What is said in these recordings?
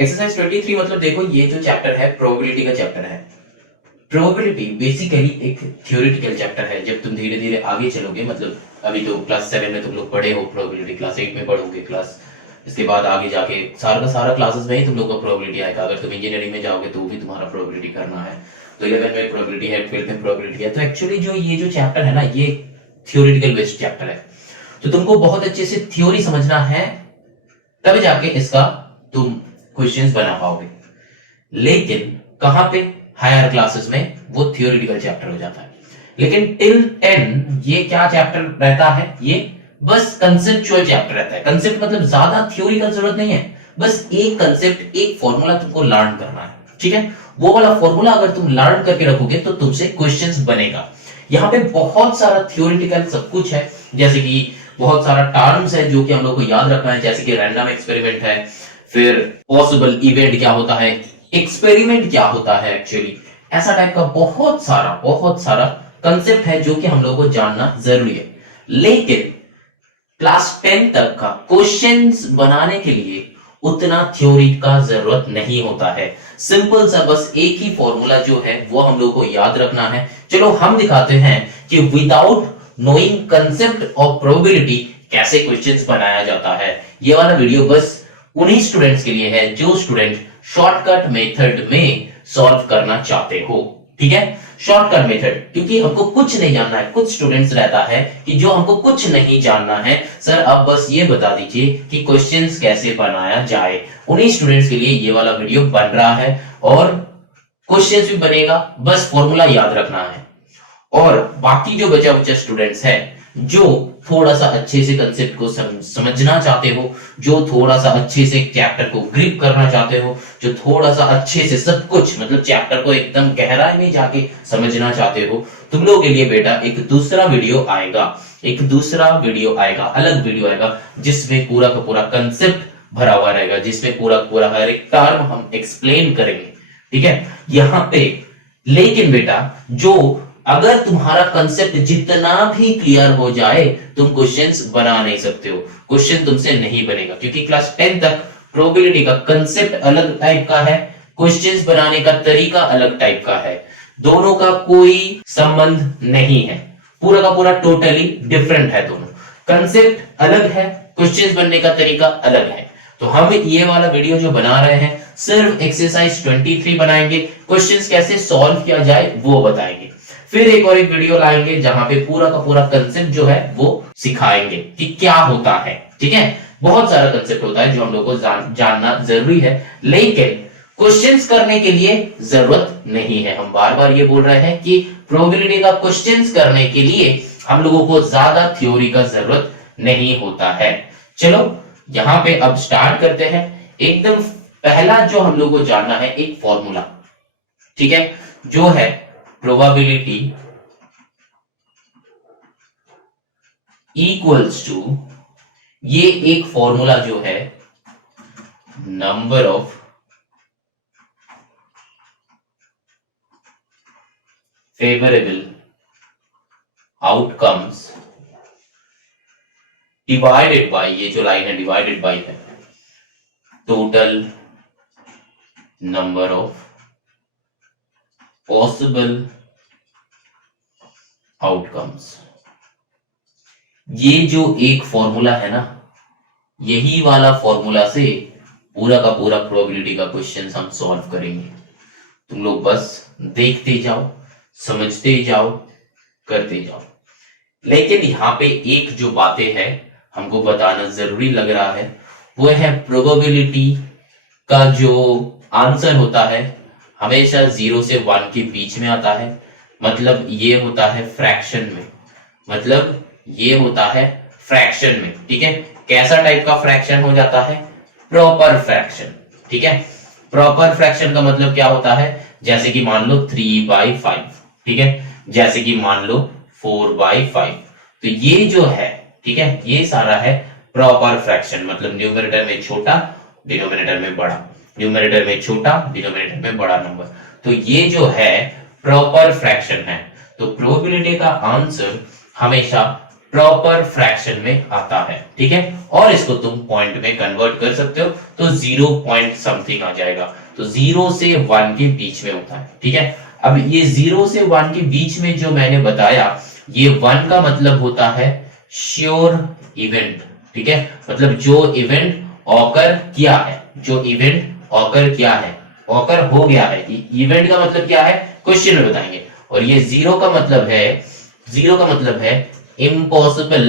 Exercise 23 मतलब देखो ये जो चैप्टर है प्रोबेबिलिटी का चैप्टर है। प्रोबेबिलिटी बेसिकली एक थ्योरेटिकल चैप्टर है। जब तुम धीरे धीरे आगे चलोगे, मतलब अभी तो क्लास 7 में तुम लोग पढ़े हो प्रोबेबिलिटी, क्लास 8 में पढ़ोगे, क्लास इसके बाद आगे जाके सारा का सारा क्लासेस में ही तुम लोग का प्रोबेबिलिटी आएगा। अगर तुम इंजीनियरिंग में जाओगे तो भी तुम्हारा प्रोबेबिलिटी करना है, तो 11 में प्रोबेबिलिटी है, 12 में प्रोबेबिलिटी है। तो एक्चुअली जो ये जो चैप्टर है ना, ये थ्योरेटिकल बेस्ड चैप्टर है, तो तुमको बहुत अच्छे से थ्योरी समझना है, तब जाके इसका तुम क्वेश्चंस बना पाओगे। लेकिन कहां पे, हायर क्लासेस में वो थ्योरेटिकल चैप्टर हो जाता है। लेकिन टिल 10 ये क्या चैप्टर रहता है, ये बस कंसेप्चुअल चैप्टर रहता है। कंसेप्ट मतलब ज्यादा थ्योरी का जरूरत नहीं है, बस एक कंसेप्ट, एक फॉर्मूला तुमको लर्न करना है, ठीक है। वो वाला फॉर्मूला अगर तुम लर्न करके रखोगे तो तुमसे क्वेश्चंस बनेगा। यहाँ पे बहुत सारा थ्योरेटिकल सब कुछ है, जैसे कि बहुत सारा टर्म्स है जो कि हम लोग को याद रखना है, जैसे कि रैंडम एक्सपेरिमेंट है, फिर पॉसिबल इवेंट क्या होता है, एक्सपेरिमेंट क्या होता है एक्चुअली, ऐसा टाइप का बहुत सारा कंसेप्ट है जो कि हम लोग को जानना जरूरी है। लेकिन क्लास 10 तक का क्वेश्चंस बनाने के लिए उतना थ्योरी का जरूरत नहीं होता है। सिंपल सा बस एक ही फॉर्मूला जो है वो हम लोग को याद रखना है। चलो हम दिखाते हैं कि without knowing concept of probability कैसे क्वेश्चंस बनाया जाता है। ये वाला वीडियो बस उन्हीं स्टूडेंट्स के लिए है जो स्टूडेंट शॉर्टकट मेथड में सॉल्व करना चाहते हो, ठीक है। शॉर्टकट मेथड, क्योंकि हमको कुछ नहीं जानना है। कुछ स्टूडेंट्स रहता है कि जो हमको कुछ नहीं जानना है, सर आप बस ये बता दीजिए कि क्वेश्चंस कैसे बनाया जाए। उन्हीं स्टूडेंट्स के लिए ये वाला वीडियो बन रहा है, और क्वेश्चंस भी बनेगा, बस फॉर्मूला याद रखना है। और बाकी जो बचा बचा स्टूडेंट्स है जो थोड़ा सा अच्छे से कंसेप्ट को समझना चाहते हो, जो थोड़ा सा अच्छे से चैप्टर को ग्रिप करना चाहते हो, जो थोड़ा सा अच्छे से सब कुछ मतलब चैप्टर को एकदम गहराई में जाके समझना चाहते हो, तुम लोगों के लिए बेटा एक दूसरा वीडियो आएगा, अलग वीडियो आएगा, जिसमें पूरा का पूरा कंसेप्ट भरा हुआ रहेगा, जिसमें पूरा पूरा हर एक टर्म हम एक्सप्लेन करेंगे, ठीक है। यहां पे लेकिन बेटा जो अगर तुम्हारा कंसेप्ट जितना भी क्लियर हो जाए, तुम क्वेश्चंस बना नहीं सकते हो, क्वेश्चन तुमसे नहीं बनेगा, क्योंकि क्लास 10 तक प्रोबेबिलिटी का कंसेप्ट अलग टाइप का है, क्वेश्चंस बनाने का तरीका अलग टाइप का है, दोनों का कोई संबंध नहीं है, पूरा का पूरा टोटली डिफरेंट है। दोनों कंसेप्ट अलग है, क्वेश्चंस बनने का तरीका अलग है। तो हम ये वाला वीडियो जो बना रहे हैं सिर्फ एक्सरसाइज 23 बनाएंगे, क्वेश्चंस कैसे सॉल्व किया जाए वो बताएंगे। फिर एक और एक वीडियो लाएंगे जहां पे पूरा का पूरा कंसेप्ट जो है वो सिखाएंगे कि क्या होता है, ठीक है। बहुत सारा कंसेप्ट होता है जो हम लोग को जानना जरूरी है, लेकिन क्वेश्चंस करने के लिए जरूरत नहीं है। हम बार बार ये बोल रहे हैं कि प्रोबेबिलिटी का क्वेश्चंस करने के लिए हम लोगों को ज्यादा थ्योरी का जरूरत नहीं होता है। चलो यहां पे अब स्टार्ट करते हैं। एकदम पहला जो हम लोग को जानना है एक फॉर्मूला, ठीक है, जो है प्रोबेबिलिटी इक्वल्स टू, ये एक फॉर्मूला जो है number of favourable outcomes divided bye, ये जो लाइन है डिवाइडेड बाय है total number of possible outcomes. ये जो एक फॉर्मूला है ना, यही वाला फॉर्मूला से पूरा का पूरा प्रोबेबिलिटी का क्वेश्चन हम सॉल्व करेंगे। तुम लोग बस देखते जाओ, समझते जाओ, करते जाओ। लेकिन यहां पे एक जो बातें है हमको बताना जरूरी लग रहा है, वो है प्रोबेबिलिटी का जो आंसर होता है हमेशा 0 से 1 के बीच में आता है। मतलब ये होता है फ्रैक्शन में, ठीक है। कैसा टाइप का फ्रैक्शन हो जाता है, प्रॉपर फ्रैक्शन, ठीक है। प्रॉपर फ्रैक्शन का मतलब क्या होता है, जैसे कि मान लो 3/5, ठीक है, जैसे कि मान लो 4/5। तो ये जो है, ठीक है, ये सारा है प्रॉपर फ्रैक्शन, मतलब न्यूमरेटर में छोटा, डिनोमिनेटर में बड़ा, न्यूमरेटर में छोटा, डिनोमिनेटर में बड़ा नंबर। तो ये जो है प्रॉपर फ्रैक्शन है। तो प्रोबेबिलिटी का आंसर हमेशा प्रॉपर फ्रैक्शन में आता है, ठीक है। और इसको तुम पॉइंट में कन्वर्ट कर सकते हो, तो 0 पॉइंट समथिंग आ जाएगा। तो 0 से 1 के बीच में होता है, ठीक है। अब ये 0 से 1 के बीच में जो मैंने बताया, ये 1 का मतलब होता है श्योर इवेंट, ठीक है। मतलब जो इवेंट ऑकर किया है, जो इवेंट ऑकर किया है, ऑकर हो गया है। इवेंट का मतलब क्या है, क्वेश्चन में बताएंगे। और ये 0 का मतलब है, 0 का मतलब है इम्पॉसिबल,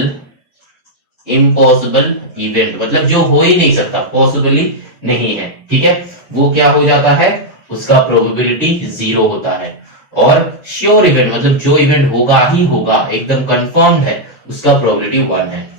इम्पॉसिबल इवेंट, मतलब जो हो ही नहीं सकता, पॉसिबली नहीं है, ठीक है। वो क्या हो जाता है, उसका प्रोबेबिलिटी 0 होता है। और श्योर इवेंट मतलब जो इवेंट होगा ही होगा, एकदम कंफर्म्ड है, उसका प्रोबेबिलिटी 1 है।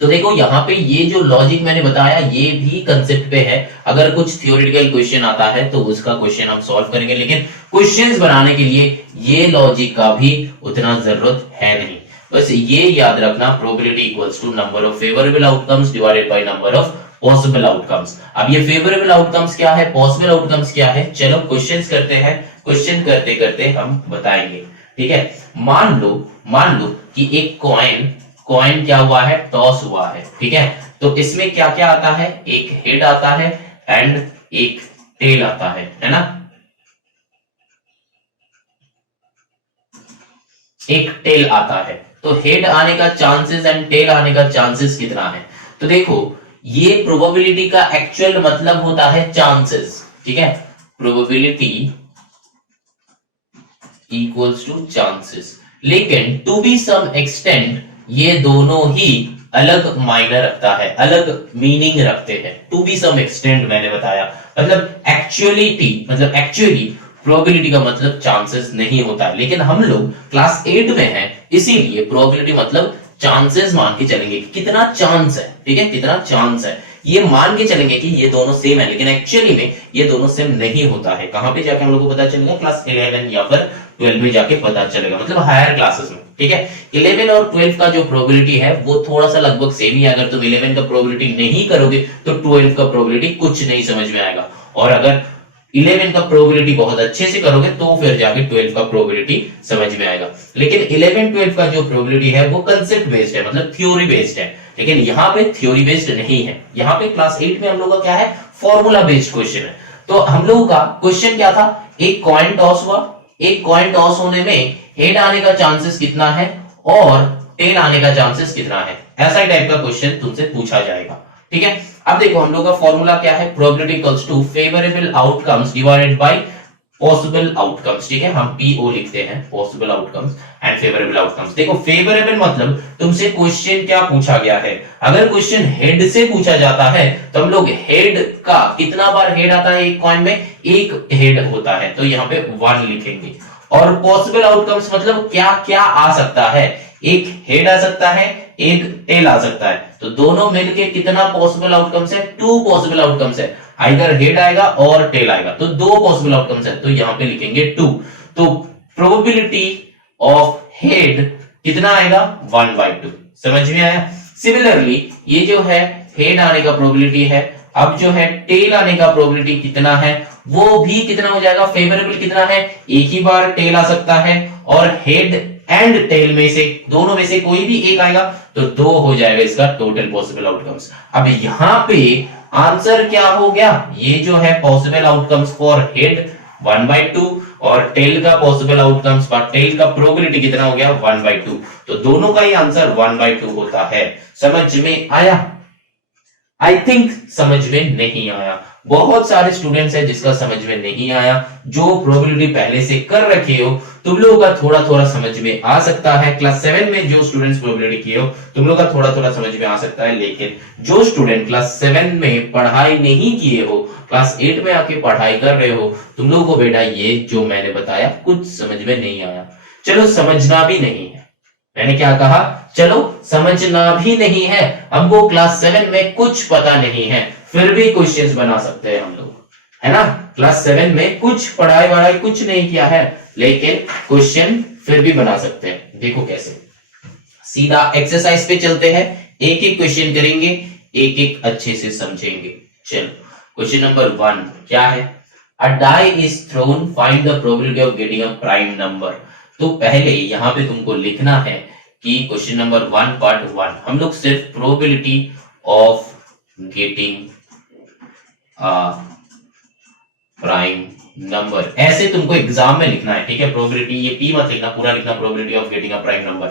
तो देखो यहाँ पे ये जो लॉजिक मैंने बताया, ये भी कंसेप्ट पे है। अगर कुछ थियोरेटिकल क्वेश्चन आता है तो उसका क्वेश्चन हम सॉल्व करेंगे, लेकिन क्वेश्चंस बनाने के लिए ये लॉजिक का भी उतना जरूरत है नहीं। बस ये याद रखना, probability equals to number of favourable outcomes divided by number of possible outcomes. अब ये फेवरेबल आउटकम्स क्या है, पॉसिबल आउटकम्स क्या है, चलो क्वेश्चंस करते हैं। क्वेश्चन करते करते हम बताएंगे, ठीक है। मान लो कि एक कॉइन क्या हुआ है, टॉस हुआ है, ठीक है। तो इसमें क्या क्या आता है, एक हेड आता है एंड एक टेल आता है ना। एक टेल आता है, तो हेड आने का चांसेस एंड टेल आने का चांसेस कितना है। तो देखो ये प्रोबेबिलिटी का एक्चुअल मतलब होता है चांसेस, ठीक है। प्रोबेबिलिटी इक्वल्स टू चांसेस, लेकिन टू बी सम एक्सटेंट ये दोनों ही अलग मायने रखता है, अलग मीनिंग रखते हैं। टू बी सम एक्सटेंट मैंने बताया, मतलब एक्चुअली प्रोबेबिलिटी का मतलब चांसेस नहीं होता है, लेकिन हम लोग क्लास 8 में हैं, इसीलिए प्रोबेबिलिटी मतलब चांसेस मान के चलेंगे, कितना चांस है, ठीक है, कितना चांस है। ये मान के चलेंगे कि ये दोनों सेम है, लेकिन एक्चुअली में ये दोनों सेम नहीं होता है। कहां पे जाके हम लोग को पता चलेगा, क्लास 11 या फिर 12 में जाके पता चलेगा, मतलब हायर क्लासेस में, ठीक है। 11 और 12 का जो प्रोबेबिलिटी है वो थोड़ा सा लगभग सेम ही है। अगर तुम 11 का प्रोबेबिलिटी नहीं करोगे तो 12 का प्रोबेबिलिटी कुछ नहीं समझ में आएगा, और अगर 11 का प्रोबेबिलिटी बहुत अच्छे से करोगे तो फिर जाके 12 का प्रोबेबिलिटी समझ में आएगा। लेकिन 11 12 का जो प्रोबेबिलिटी है वो कंसेप्ट बेस्ड है, मतलब थ्योरी बेस्ड है, लेकिन यहाँ पे थ्योरी बेस्ड नहीं है। यहाँ पे क्लास 8 में हम लोग का क्या है, फॉर्मूला बेस्ड क्वेश्चन है। तो हम लोगों का क्वेश्चन क्या था, एक कॉइन टॉस हुआ, एक कॉइन टॉस होने में हेड आने का चांसेस कितना है और टेल आने का चांसेस कितना है, ऐसा ही टाइप का क्वेश्चन तुमसे पूछा जाएगा, ठीक है। अब देखो हम लोग का फॉर्मूला क्या है, probability equals to favourable outcomes divided by possible outcomes, ठीक है। हम पीओ लिखते हैं, possible outcomes and favourable outcomes. देखो फेवरेबल मतलब तुमसे क्वेश्चन क्या पूछा गया है। अगर क्वेश्चन हेड से पूछा जाता है तो हम लोग हेड का कितना बार हेड आता है एक कॉइन में, एक हेड होता है, तो यहाँ पे 1 लिखेंगे। और पॉसिबल आउटकम्स मतलब क्या क्या आ सकता है, एक हेड आ सकता है, एक टेल आ सकता है, तो दोनों मिलके कितना पॉसिबल आउटकम्स है, 2 पॉसिबल आउटकम्स है। आइदर हेड आएगा और टेल आएगा, तो 2 पॉसिबल आउटकम्स है, तो यहां पे लिखेंगे 2। तो प्रोबेबिलिटी ऑफ हेड कितना आएगा, 1/2। समझ में आया। सिमिलरली ये जो है हेड आने का प्रोबेबिलिटी है, अब जो है टेल आने का प्रोबेबिलिटी कितना है, वो भी कितना हो जाएगा, फेवरेबल कितना है, एक ही बार टेल आ सकता है, और हेड एंड टेल में से दोनों में से कोई भी एक आएगा तो 2 हो जाएगा इसका टोटल पॉसिबल आउटकम्स। अब यहां पे आंसर क्या हो गया, ये जो है पॉसिबल आउटकम्स फॉर हेड 1/2 और टेल का पॉसिबल आउटकम्स फॉर टेल का प्रोबेबिलिटी कितना हो गया, 1/2। तो दोनों का ही आंसर 1/2 होता है। समझ में आया? आई थिंक समझ में नहीं आया। बहुत सारे स्टूडेंट्स हैं जिसका समझ में नहीं आया, जो प्रोबेबिलिटी पहले से कर रखे हो तुम लोगों का थोड़ा थोड़ा समझ में आ सकता है। क्लास 7 में जो स्टूडेंट्स प्रोबेबिलिटी किए हो तुम लोगों का थोड़ा थोड़ा समझ में आ सकता है, लेकिन जो स्टूडेंट क्लास 7 में पढ़ाई नहीं किए हो, क्लास 8 में आके पढ़ाई कर रहे हो, तुम लोगों को बेटा ये जो मैंने बताया कुछ समझ में नहीं आया। चलो समझना भी नहीं है, मैंने क्या कहा, चलो समझना भी नहीं है, हमको क्लास 7 में कुछ पता नहीं है, फिर भी क्वेश्चंस बना सकते हैं हम लोग, है ना। क्लास 7 में कुछ पढ़ाई वढ़ाई कुछ नहीं किया है, लेकिन क्वेश्चन फिर भी बना सकते हैं। देखो कैसे, सीधा एक्सरसाइज पे चलते हैं, एक एक क्वेश्चन करेंगे, एक एक अच्छे से समझेंगे। चलो क्वेश्चन नंबर 1 क्या है, a die is thrown, find the probability of getting a prime number. तो पहले यहां पे तुमको लिखना है कि क्वेश्चन नंबर 1 पार्ट 1 हम लोग सिर्फ probability of getting prime number ऐसे तुमको एग्जाम में लिखना है, ठीक है। प्रोबेबिलिटी ये पी मत लिखना, पूरा लिखना probability of getting a prime number.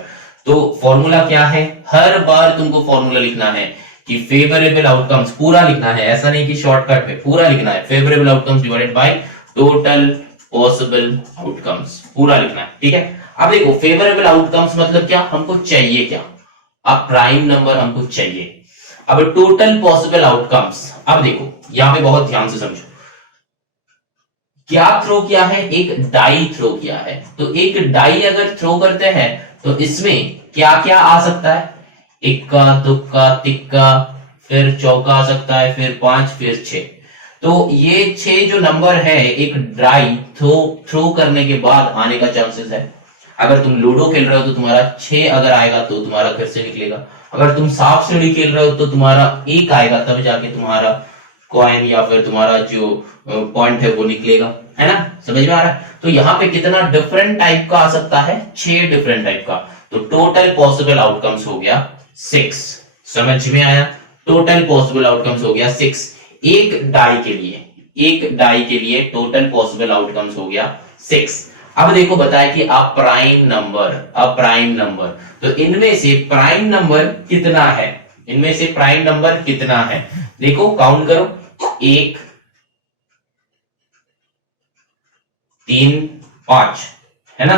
तो फॉर्मूला क्या है, हर बार तुमको फॉर्मूला लिखना है कि फेवरेबल आउटकम्स, पूरा लिखना है, ऐसा नहीं कि शॉर्टकट में, पूरा लिखना है। Favourable outcomes divided by total possible outcomes, पूरा लिखना है, ठीक है। अब देखो फेवरेबल आउटकम्स मतलब क्या, हमको चाहिए क्या, अब प्राइम नंबर हमको चाहिए। अब टोटल पॉसिबल आउटकम्स, अब देखो यहां पे बहुत ध्यान से समझो, क्या थ्रो किया है, एक डाई थ्रो किया है। तो एक डाई अगर थ्रो करते हैं तो इसमें क्या क्या आ सकता है, इक्का तुक्का तिक्का, फिर चौका आ सकता है, फिर 5, फिर 6। तो ये 6 जो नंबर है एक डाई थ्रो करने के बाद आने का चांसेस है। अगर तुम लूडो खेल रहे हो तो तुम्हारा 6 अगर आएगा तो तुम्हारा घर से निकलेगा। अगर तुम सांप सीढ़ी खेल रहे हो तो तुम्हारा 1 आएगा, तब जाके तुम्हारा कॉइन या फिर तुम्हारा जो पॉइंट है वो निकलेगा, है ना, समझ में आ रहा है। तो यहाँ पे कितना डिफरेंट टाइप का आ सकता है, 6 डिफरेंट टाइप का। तो टोटल पॉसिबल आउटकम्स हो गया 6, समझ में आया। टोटल पॉसिबल आउटकम्स हो गया 6 एक डाई के लिए, एक डाई के लिए टोटल पॉसिबल आउटकम्स हो गया 6। अब देखो बताया कि अ प्राइम नंबर, तो इनमें से प्राइम नंबर कितना है, इनमें से प्राइम नंबर कितना है, देखो काउंट करो, 1 3 5 है ना,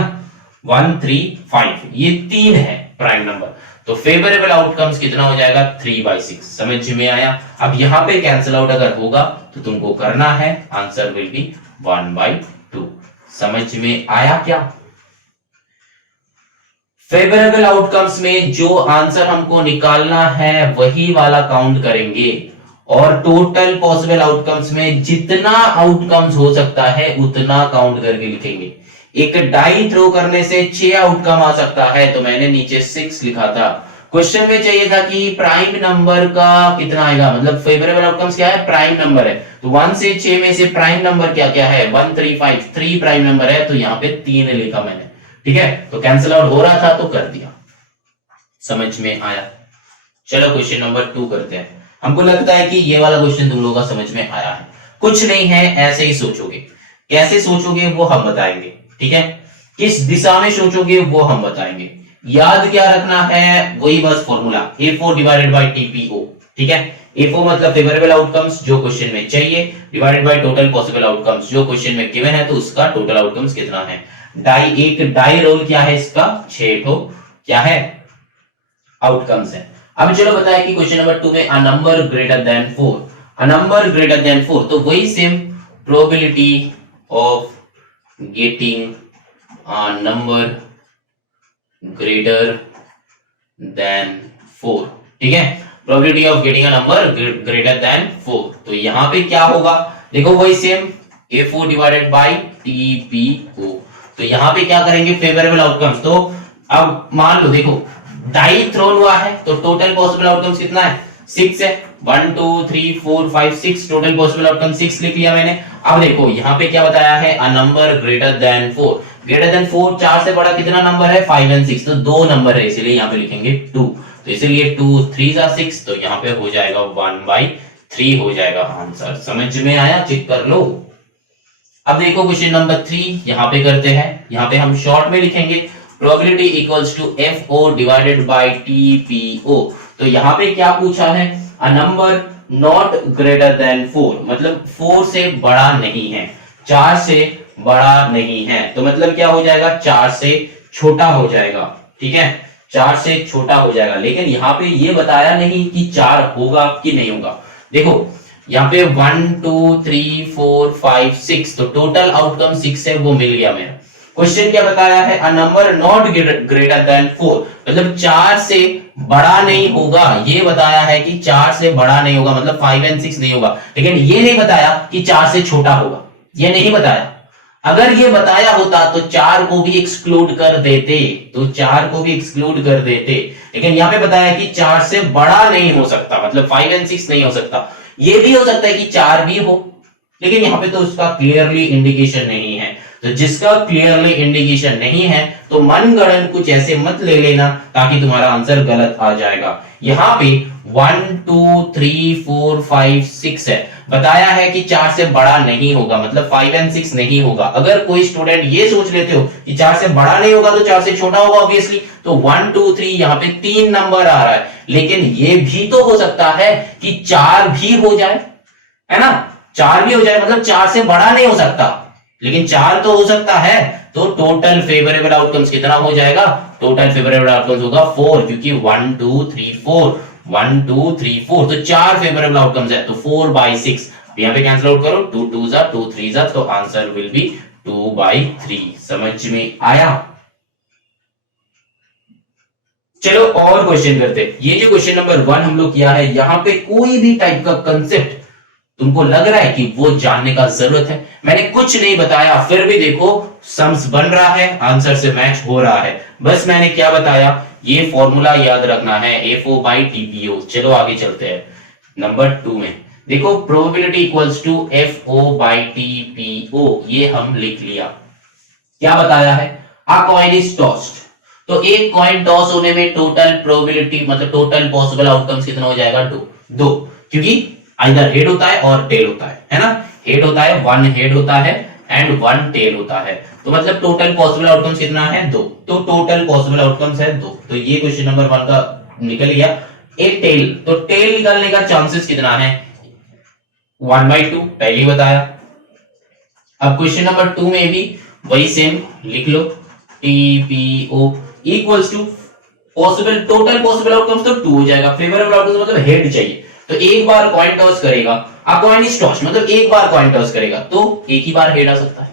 1 3 5, ये 3 है प्राइम नंबर। तो फेवरेबल आउटकम्स कितना हो जाएगा, 3/6, समझ में आया। अब यहां पे कैंसिल आउट अगर होगा तो तुमको करना है, आंसर विल बी 1/2, समझ में आया क्या। फेवरेबल आउटकम्स में जो आंसर हमको निकालना है वही वाला काउंट करेंगे, और टोटल पॉसिबल आउटकम्स में जितना आउटकम्स हो सकता है उतना काउंट करके लिखेंगे। एक डाई थ्रो करने से 6 आउटकम आ सकता है, तो मैंने नीचे 6 लिखा था। क्वेश्चन में चाहिए था कि प्राइम नंबर का कितना आएगा, मतलब फेवरेबल आउटकम्स क्या है, प्राइम नंबर है। तो 1 से 6 में से प्राइम नंबर क्या क्या है, 1 3 5, 3 प्राइम नंबर है, तो यहाँ पे 3 लिखा मैंने, ठीक है। तो कैंसिल आउट हो रहा था तो कर दिया, समझ में आया। चलो क्वेश्चन नंबर 2 करते हैं। हमको लगता है कि ये वाला क्वेश्चन तुम लोगों का समझ में आया है। कुछ नहीं है, ऐसे ही सोचोगे, कैसे सोचोगे वो हम बताएंगे, ठीक है। किस दिशा में सोचोगे वो हम बताएंगे। याद क्या रखना है, वही बस formula A4 divided by TPO, ठीक है। A4 मतलब फेवरेबल आउटकम्स जो क्वेश्चन में चाहिए, divided by total possible outcomes जो क्वेश्चन में गिवन है, तो उसका टोटल आउटकम्स कितना है। एक डाई रोल क्या है इसका, 6 ठो क्या है आउटकम्स है। अब चलो बताया कि क्वेश्चन नंबर 2 में a number greater than 4, a number greater than 4, तो वही same probability of getting a number greater than 4, ठीक है। Probability of getting a number greater than 4, तो यहां पे क्या होगा, देखो वही same A4 divided by TPO। तो यहां पे क्या करेंगे, फेवरेबल आउटकम्स। तो अब मान लो देखो डाई थ्रोन हुआ है, तो टोटल पॉसिबल आउटकम्स कितना है, 6 है। 1 2 3 4 5 6, टोटल पॉसिबल आउटकम 6 लिख लिया मैंने। अब देखो यहाँ पे क्या बताया है, a number greater than 4, greater than 4, 4 से बड़ा कितना नंबर है, 5 और 6, तो 2 नंबर है, इसलिए यहाँ पे लिखेंगे 2। तो इसलिए 2 3 6, तो यहाँ पे हो जाएगा 1/3 हो जाएगा आंसर, समझ में आया, चेक कर लो। अब देखो क्वेश्चन नंबर 3 यहाँ पे करते हैं। यहाँ पे हम शॉर्ट में लिखेंगे probability equals to FO divided by TPO। तो यहाँ पे क्या पूछा है, a number not greater than 4, मतलब 4 से बड़ा नहीं है, 4 से बड़ा नहीं है, तो मतलब क्या हो जाएगा, 4 से छोटा हो जाएगा, ठीक है, 4 से छोटा हो जाएगा। लेकिन यहाँ पे ये बताया नहीं कि 4 होगा कि नहीं होगा। देखो यहाँ पे 1 2 3 4 5 6, तो टोटल आउटकम 6 है, वो मिल गया मेरा। क्वेश्चन क्या बताया है, a number not greater than 4, मतलब 4 से बड़ा नहीं होगा, ये बताया है कि 4 से बड़ा नहीं होगा, मतलब 5 और 6 नहीं होगा। लेकिन ये नहीं बताया कि 4 से छोटा होगा, ये नहीं बताया। अगर ये बताया होता तो 4 को भी एक्सक्लूड कर देते, तो 4 को भी एक्सक्लूड कर देते। लेकिन यहाँ पे बताया कि 4 से बड़ा नहीं हो सकता, मतलब 5 और 6 नहीं हो सकता। ये भी हो सकता है कि 4 भी हो, लेकिन यहाँ पे तो उसका क्लियरली इंडिकेशन नहीं है। तो जिसका क्लियरली इंडिकेशन नहीं है तो मनगढ़ंत कुछ ऐसे मत ले लेना ताकि तुम्हारा आंसर गलत आ जाएगा। यहाँ पे 1 2 3 4 5 6 है, बताया है कि 4 से बड़ा नहीं होगा, मतलब 5 और 6 नहीं होगा। अगर कोई स्टूडेंट ये सोच लेते हो कि 4 से बड़ा नहीं होगा तो 4 से छोटा होगा ऑब्वियसली, तो 1 2 3 यहाँ पे 3 नंबर आ रहा है, लेकिन ये भी तो हो सकता है कि 4 भी हो जाए, है ना, 4 भी हो जाए, मतलब 4 से बड़ा नहीं हो सकता लेकिन 4 तो हो सकता है। तो टोटल फेवरेबल आउटकम्स कितना हो जाएगा, टोटल फेवरेबल आउटकम्स होगा 4, क्योंकि 1 2 3 4 1 2 3 4, तो 4 फेवरेबल आउटकम्स है, तो 4/6 यहाँ पे कैंसिल आउट करो, 2 2 जा 2 3 जा, तो आंसर विल बी 2/3। समझ में आया? चलो और क्वेश्चन करते हैं। ये जो क्वेश्चन नंबर 1 हम लोग किया है, यहां पे कोई भी टाइप का कंसेप्ट तुमको लग रहा है कि वो जानने का जरूरत है, मैंने कुछ नहीं बताया फिर भी देखो सम्स बन रहा है, आंसर से मैच हो रहा है। बस मैंने क्या बताया, ये फॉर्मूला याद रखना है, FO/TPO। चलो आगे चलते हैं नंबर 2 में। देखो प्रोबेबिलिटी इक्वल्स टू FO/TPO, ये हम लिख लिया। क्या बताया है, अ कॉइन इज टॉस्ड, तो एक कॉइन टॉस होने में टोटल प्रोबेबिलिटी मतलब टोटल पॉसिबल आउटकम्स कितना हो जाएगा, 2, क्योंकि आइदर हेड होता है और टेल होता है ना, हेड होता है, 1 हेड होता है एंड 1 टेल होता है, तो मतलब टोटल पॉसिबल आउटकम्स कितना है, 2, तो टोटल पॉसिबल आउटकम्स है 2, तो ये क्वेश्चन नंबर 1 का निकल गया। एक टेल, तो टेल निकलने का चांसेस कितना है, 1/2, पहले ही बताया। अब क्वेश्चन नंबर 2 में भी वही सेम लिख लो, TPO equals to possible total possible outcomes, तो 2 हो जाएगा, फेवरेबल आउटकम्स मतलब हेड चाहिए, तो एक बार कॉइन टॉस करेगा, अ कॉइन इज टॉस मतलब एक बार कॉइन टॉस करेगा तो एक ही बार हेड आ सकता है।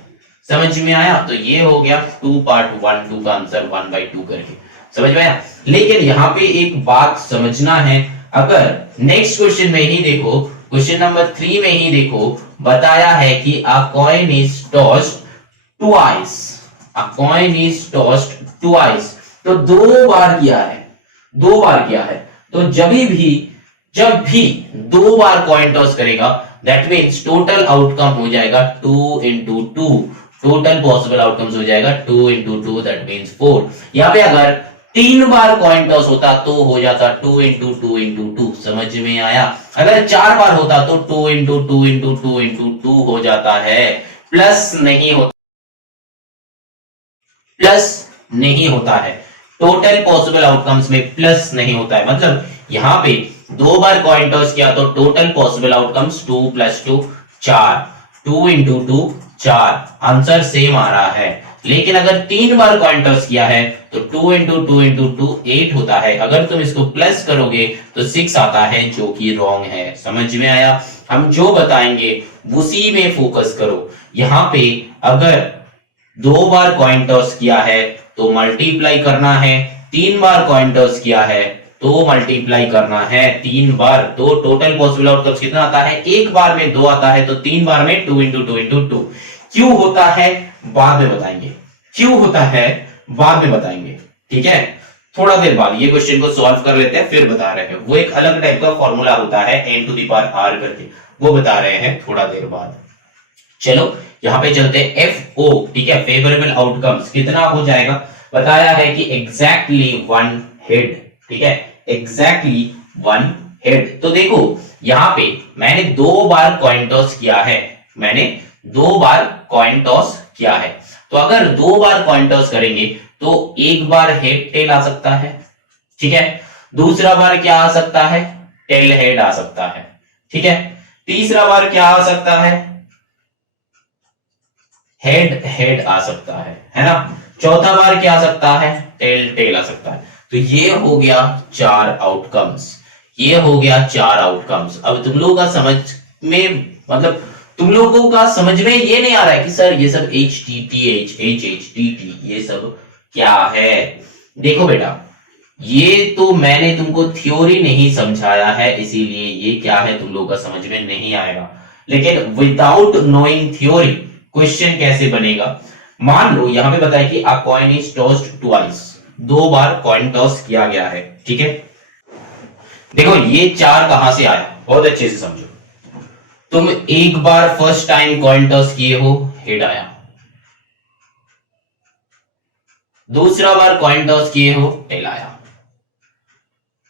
समझ में आया? तो ये हो गया 2 पार्ट 1 2 का आंसर 1/2 करके, समझ में आया? लेकिन यहां पे एक बात समझना है, अगर नेक्स्ट क्वेश्चन में ही देखो, क्वेश्चन नंबर 3 में ही देखो, बताया है कि अ coin is tossed twice, a coin is tossed twice, तो 2 बार किया है, 2 बार किया है, तो जब भी 2 बार कॉइन टॉस करेगा दैट मींस टोटल आउटकम हो जाएगा 2 into 2, टोटल पॉसिबल आउटकम्स हो जाएगा 2 into 2 दैट मींस 4। यहाँ पे अगर 3 बार कॉइन टॉस होता तो हो जाता 2 into 2 into 2, समझ में आया? अगर 4 बार होता तो 2 into 2 into 2 into 2 हो जाता है, प्लस नहीं होता है, टोटल पॉसिबल आउटकम्स में प्लस नहीं होता है, मतलब यहां पे 2 बार कॉइन टॉस किया तो total possible outcomes 2 + 2 4, 2 into 2 4, answer same आ रहा है। लेकिन अगर 3 बार कॉइन टॉस किया है तो 2 into 2 into 2 8 होता है, अगर तुम इसको प्लस करोगे तो 6 आता है, जो कि रॉन्ग है। समझ में आया? हम जो बताएंगे उसी में फोकस करो। यहां पे अगर 2 बार कॉइन टॉस किया है तो मल्टीप्लाई करना है, 3 बार कॉइन टॉस किया है तो मल्टीप्लाई करना है 3 बार, तो टोटल पॉसिबल आउटकम्स कितना आता है, एक बार में 2 आता है, तो 3 बार में 2 into 2 into 2। क्यों होता है बाद में बताएंगे, क्यों होता है बाद में बताएंगे, ठीक है? थोड़ा देर बाद ये क्वेश्चन को सॉल्व कर लेते हैं फिर बता रहे हैं, वो एक अलग टाइप का फॉर्मूला होता है n⁻r करके, वो बता रहे हैं थोड़ा देर बाद। चलो यहां पे चलते हैं FO, ठीक है, फेवरेबल आउटकम्स कितना हो जाएगा, बताया है कि एग्जैक्टली 1 हेड, ठीक है, एग्जैक्टली 1 हेड। तो देखो यहां पे मैंने 2 बार कॉइन टॉस किया है, मैंने 2 बार कॉइन टॉस किया है, तो अगर 2 बार कॉइन टॉस करेंगे तो एक बार हेड टेल आ सकता है, ठीक है, दूसरा बार क्या आ सकता है, टेल हेड आ सकता है, ठीक है, तीसरा बार क्या आ सकता है, हेड हेड आ सकता है ना, चौथा बार क्या आ सकता है, टेल टेल आ सकता है। तो ये हो गया 4 आउटकम्स, ये हो गया 4 आउटकम्स। अब तुम लोगों का समझ में मतलब तुम लोगों का समझ में ये नहीं आ रहा है कि सर ये सब HTTH HHTT ये सब क्या है। देखो बेटा, ये तो मैंने तुमको थ्योरी नहीं समझाया है, इसीलिए ये क्या है तुम लोगों का समझ में नहीं आएगा, लेकिन विदाउट नोइंग थ्योरी क्वेश्चन कैसे बनेगा। मान लो यहां पे बताया कि अ coin is tossed twice, 2 bar coin toss किया गया है, ठीक है। देखो ये 4 कहां से आया, बहुत अच्छे से समझो। तुम एक बार फर्स्ट टाइम कॉइन टॉस किए हो, हेड आया, दूसरा बार कॉइन टॉस किए हो, टेल आया,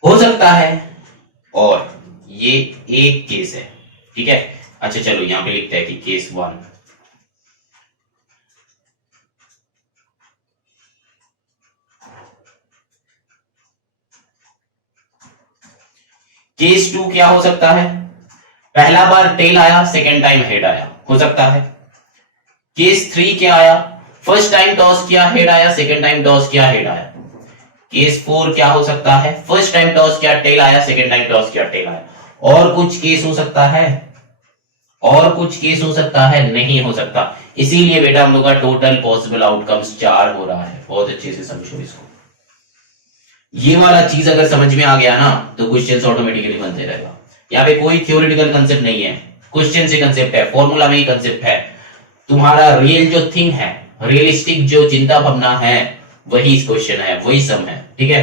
हो सकता है। और ये एक केस है, ठीक है। अच्छा चलो यहां पे लिखते हैं कि केस 1, केस 2 क्या हो सकता है, पहला बार टेल आया, सेकेंड टाइम हेड आया, हो सकता है। केस 3 क्या आया, फर्स्ट टाइम टॉस किया हेड आया, सेकेंड टाइम टॉस किया हेड आया। केस 4 क्या हो सकता है, फर्स्ट टाइम टॉस किया टेल आया, सेकेंड टाइम टॉस किया टेल आया। और कुछ केस हो सकता है, और कुछ केस हो सकता है, नहीं हो सकता। इसीलिए बेटा हम लोग का टोटल पॉसिबल आउटकम्स 4 हो रहा है। बहुत अच्छे से समझो इसको, ये वाला चीज अगर समझ में आ गया ना तो क्वेश्चंस ऑटोमेटिकली बनते रहेगा। यहाँ पे कोई थ्योरेटिकल कंसेप्ट नहीं है, क्वेश्चन से कंसेप्ट है, फॉर्मूला में ही कंसेप्ट है। तुम्हारा रियल जो थिंग है, रियलिस्टिक जो चिंता भावना है, वही क्वेश्चन है, वही सम है, ठीक है।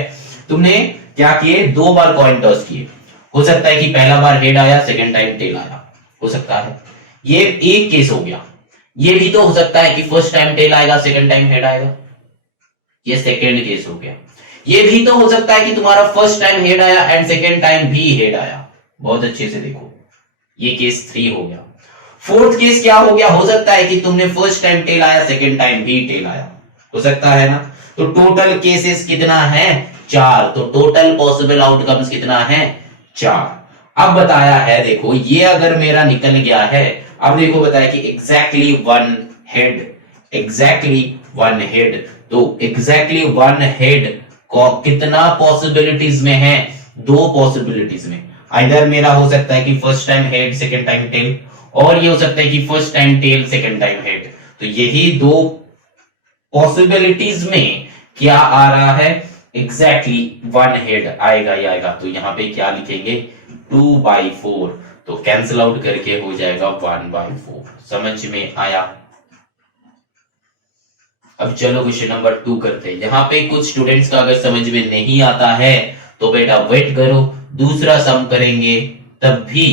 तुमने क्या किए, 2 बार कॉइन टॉस किए, हो सकता है कि पहला बार हेड आया, सेकेंड टाइम टेल आया, हो सकता है। ये एक केस हो गया। ये भी तो हो सकता है कि फर्स्ट टाइम टेल आएगा, सेकेंड टाइम हेड आएगा, ये सेकेंड केस हो गया। ये भी तो हो सकता है कि तुम्हारा फर्स्ट टाइम हेड आया एंड सेकेंड टाइम भी हेड आया। बहुत अच्छे से देखो, ये केस 3 हो गया। फोर्थ केस क्या हो गया, हो सकता है कि तुमने फर्स्ट टाइम टेल आया, सेकेंड टाइम भी टेल आया, हो सकता है ना। तो टोटल केसेस कितना है, 4। तो टोटल पॉसिबल आउटकम्स कितना है, 4। अब बताया है, देखो ये अगर मेरा निकल गया है, अब देखो बताया कि exactly one head, exactly one head. तो एग्जैक्टली वन हेड को कितना पॉसिबिलिटीज में है, 2 पॉसिबिलिटीज में। आइदर मेरा हो सकता है कि first time head, second time tail, और ये हो सकता है कि first time tail, second time head. तो यही 2 पॉसिबिलिटीज में क्या आ रहा है, एग्जैक्टली वन हेड आएगा ही आएगा। तो यहां पे क्या लिखेंगे, 2/4। तो कैंसिल आउट करके हो जाएगा 1/4। समझ में आया। अब चलो क्वेश्चन नंबर 2 करते हैं। यहाँ पे कुछ स्टूडेंट्स का अगर समझ में नहीं आता है तो बेटा वेट करो, दूसरा सम करेंगे तब भी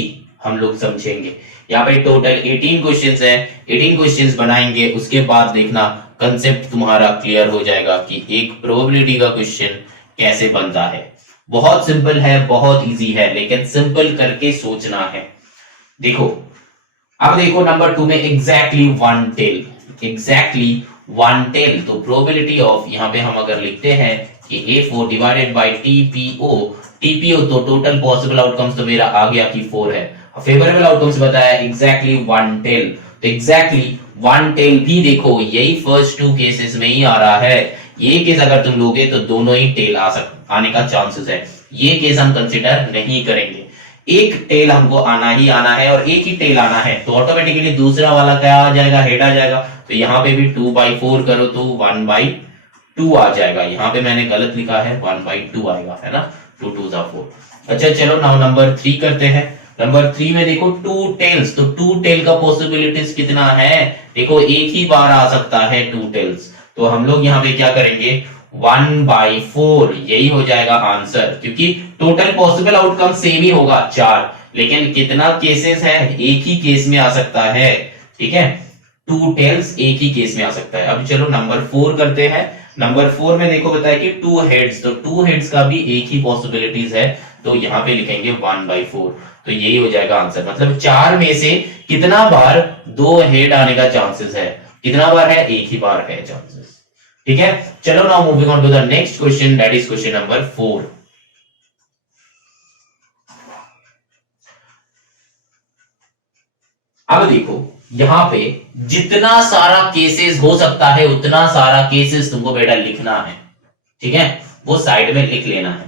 हम लोग समझेंगे। यहाँ पे टोटल 18 क्वेश्चंस है, 18 क्वेश्चंस बनाएंगे, उसके बाद देखना कंसेप्ट तुम्हारा क्लियर हो जाएगा कि एक प्रोबेबिलिटी का क्वेश्चन कैसे बनता है। बहुत सिंपल है, बहुत इजी है, लेकिन सिंपल करके सोचना है। देखो अब देखो नंबर 2 में exactly one tail, exactly one tail. तो प्रोबेबिलिटी ऑफ, यहां पे हम अगर लिखते हैं कि A4 divided by TPO, TPO तो टोटल पॉसिबल आउटकम्स तो मेरा आ गया कि 4 है। फेवरेबल आउटकम्स बताया एग्जैक्टली वन टेल। तो एग्जैक्टली वन टेल भी देखो यही फर्स्ट 2 केसेस में ही आ रहा है। ये केस अगर तुम लोगे तो दोनों ही टेल आने का चांसेस है। ये केस हम कंसिडर नहीं करेंगे। एक टेल हमको आना ही आना है और एक ही टेल आना है, तो ऑटोमेटिकली दूसरा वाला क्या आ जाएगा, हेड आ जाएगा। तो यहाँ पे भी 2/4 करो तो 1/2 आ जाएगा। यहाँ पे मैंने गलत लिखा है, 1/2 आएगा, है ना, 2 2 4। अच्छा चलो नाउ नंबर 3 करते हैं। नंबर 3 में देखो 2 टेल्स, तो 2 टेल का पॉसिबिलिटीज कितना है, देखो एक ही बार आ सकता है 2 टेल्स। तो हम लोग यहाँ पे क्या करेंगे, 1/4, यही हो जाएगा आंसर, क्योंकि टोटल पॉसिबल आउटकम सेम ही होगा 4, लेकिन कितना केसेस है, एक ही केस में आ सकता है, ठीक है। 2 टेल्स एक ही केस में आ सकता है। अब चलो नंबर 4 करते हैं। नंबर 4 में देखो बताया कि 2 हेड्स, तो 2 हेड्स का भी एक ही पॉसिबिलिटीज है, तो यहाँ पे लिखेंगे 1/4। तो यही हो जाएगा आंसर। मतलब 4 में से कितना बार 2 हेड आने का चांसेस है, कितना बार है, एक ही बार है चांसेस, ठीक है। चलो now moving on to the next question, that is question number 4। अब देखो यहां पे जितना सारा केसेस हो सकता है उतना सारा केसेस तुमको बेटा लिखना है, ठीक है, वो साइड में लिख लेना है।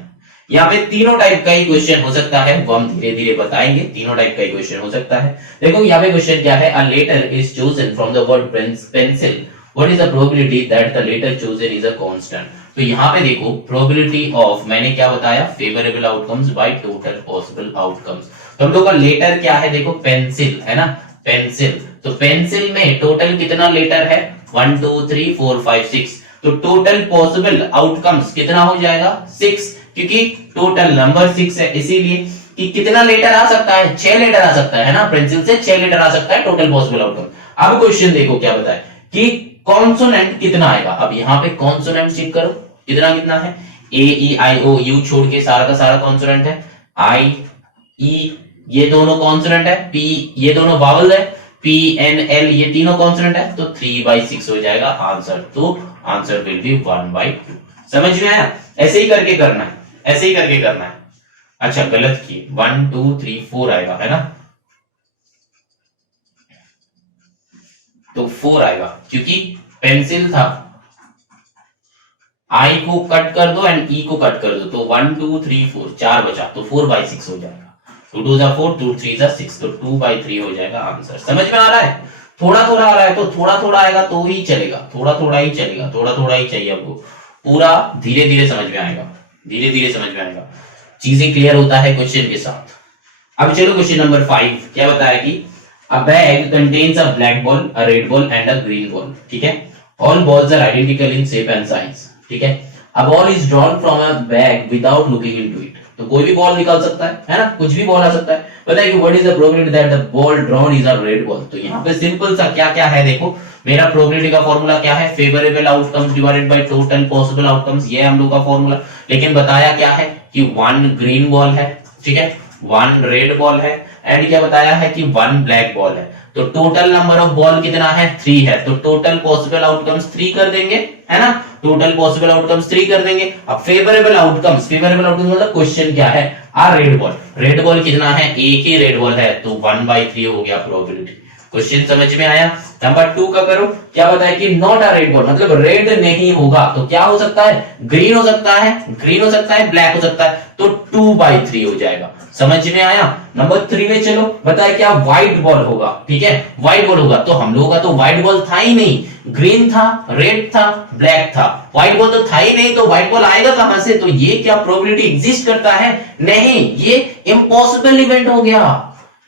यहाँ पे तीनों टाइप का ही क्वेश्चन हो सकता है, वो हम धीरे धीरे बताएंगे। तीनों टाइप का ही क्वेश्चन हो सकता है। देखो यहाँ पे क्वेश्चन क्या है, a letter is chosen from the word pencil, what is the probability that the letter chosen is a constant. तो यहाँ पे देखो प्रोबेबिलिटी ऑफ, मैंने क्या बताया, favourable outcomes by total possible outcomes. तो हम लोग का लेटर क्या है, देखो पेंसिल है ना, पेंसिल। तो पेंसिल में टोटल कितना लेटर है, 1 2 3 4 5 6। तो टोटल पॉसिबल आउटकम्स कितना हो जाएगा, 6, क्योंकि टोटल नंबर 6 है, इसीलिए कि कितना लेटर आ सकता है, 6 लेटर आ सकता है ना, पेंसिल से 6 लेटर आ सकता है टोटल पॉसिबल आउटकम। अब क्वेश्चन देखो क्या बताया कि कॉन्सोनेंट कितना आएगा। अब यहाँ पे कॉन्सोनेंट चेक करो कितना कितना है, ए ई आई ओ यू छोड़ के सारा का सारा कॉन्सोनेंट है, आई ई ये दोनों कॉन्सोनेंट है, पी ये दोनों वावल है, पी एन एल ये तीनों कॉन्सोनेंट है, तो 3/6 हो जाएगा आंसर। तो आंसर विल बी 1/2। समझ में आया? ऐसे ही करके करना है, ऐसे ही करके करना है। अच्छा गलत किए, 1 2 3 4 आएगा है ना, तो 4 आएगा क्योंकि पेंसिल था, आई को कट कर दो एंड ई को कट कर दो, तो 1 2 3 4 4 बचा, तो 4/6 हो जाएगा। 2 2 4 2 3 6, तो 2/3 हो जाएगा आंसर। समझ में आ रहा है? थोड़ा थोड़ा आ रहा है तो थोड़ा थोड़ा आएगा तो ही चलेगा, थोड़ा थोड़ा ही चलेगा, थोड़ा थोड़ा ही चाहिए आपको, पूरा धीरे धीरे समझ में आएगा, धीरे धीरे समझ में आएगा, चीजें क्लियर होता है क्वेश्चन के साथ। अब चलो क्वेश्चन नंबर 5 क्या बताया कि a bag contains a black ball, a red ball and a green ball. ठीक है, all balls are identical in shape and size. ठीक है, a ball is drawn from a bag without looking into it. तो कोई भी ball निकाल सकता है ना, कुछ भी बॉल आ सकता है। बताइए what is the probability that the ball drawn is a red ball. तो यहाँ पे सिंपल सा क्या क्या है देखो, मेरा प्रोबेबिलिटी का फॉर्मूला क्या है, favourable outcomes divided by total possible outcomes, ये हम लोग का फॉर्मूला। लेकिन बताया क्या है कि 1 ग्रीन बॉल है, ठीक है, 1 रेड बॉल है एंड क्या बताया है कि 1 ब्लैक बॉल है। तो टोटल नंबर ऑफ बॉल कितना है, 3 है, तो टोटल पॉसिबल आउटकम्स 3 कर देंगे, है ना, टोटल पॉसिबल आउटकम्स 3 कर देंगे। अब फेवरेबल आउटकम्स, फेवरेबल आउटकम्स मतलब क्वेश्चन क्या है, आ रेड बॉल, रेड बॉल कितना है, एक ही रेड बॉल है, तो 1/3 हो गया प्रोबेबिलिटी। क्वेश्चन समझ में आया? नंबर 2 का करो, क्या बताया कि नॉट अ रेड बॉल, मतलब रेड नहीं होगा, तो क्या हो सकता है, ग्रीन हो सकता है, ग्रीन हो सकता है, ब्लैक हो सकता है, तो 2/3 हो जाएगा। समझ में आया? नंबर 3 में चलो, बताया क्या व्हाइट बॉल होगा। ठीक है, व्हाइट बॉल होगा, तो हम लोगों का तो व्हाइट बॉल था ही नहीं, ग्रीन था, रेड था, ब्लैक था, व्हाइट बॉल तो था ही नहीं, तो व्हाइट बॉल आएगा कहां से? तो ये क्या प्रोबेबिलिटी एग्जिस्ट करता है? नहीं, ये इम्पॉसिबल इवेंट हो गया,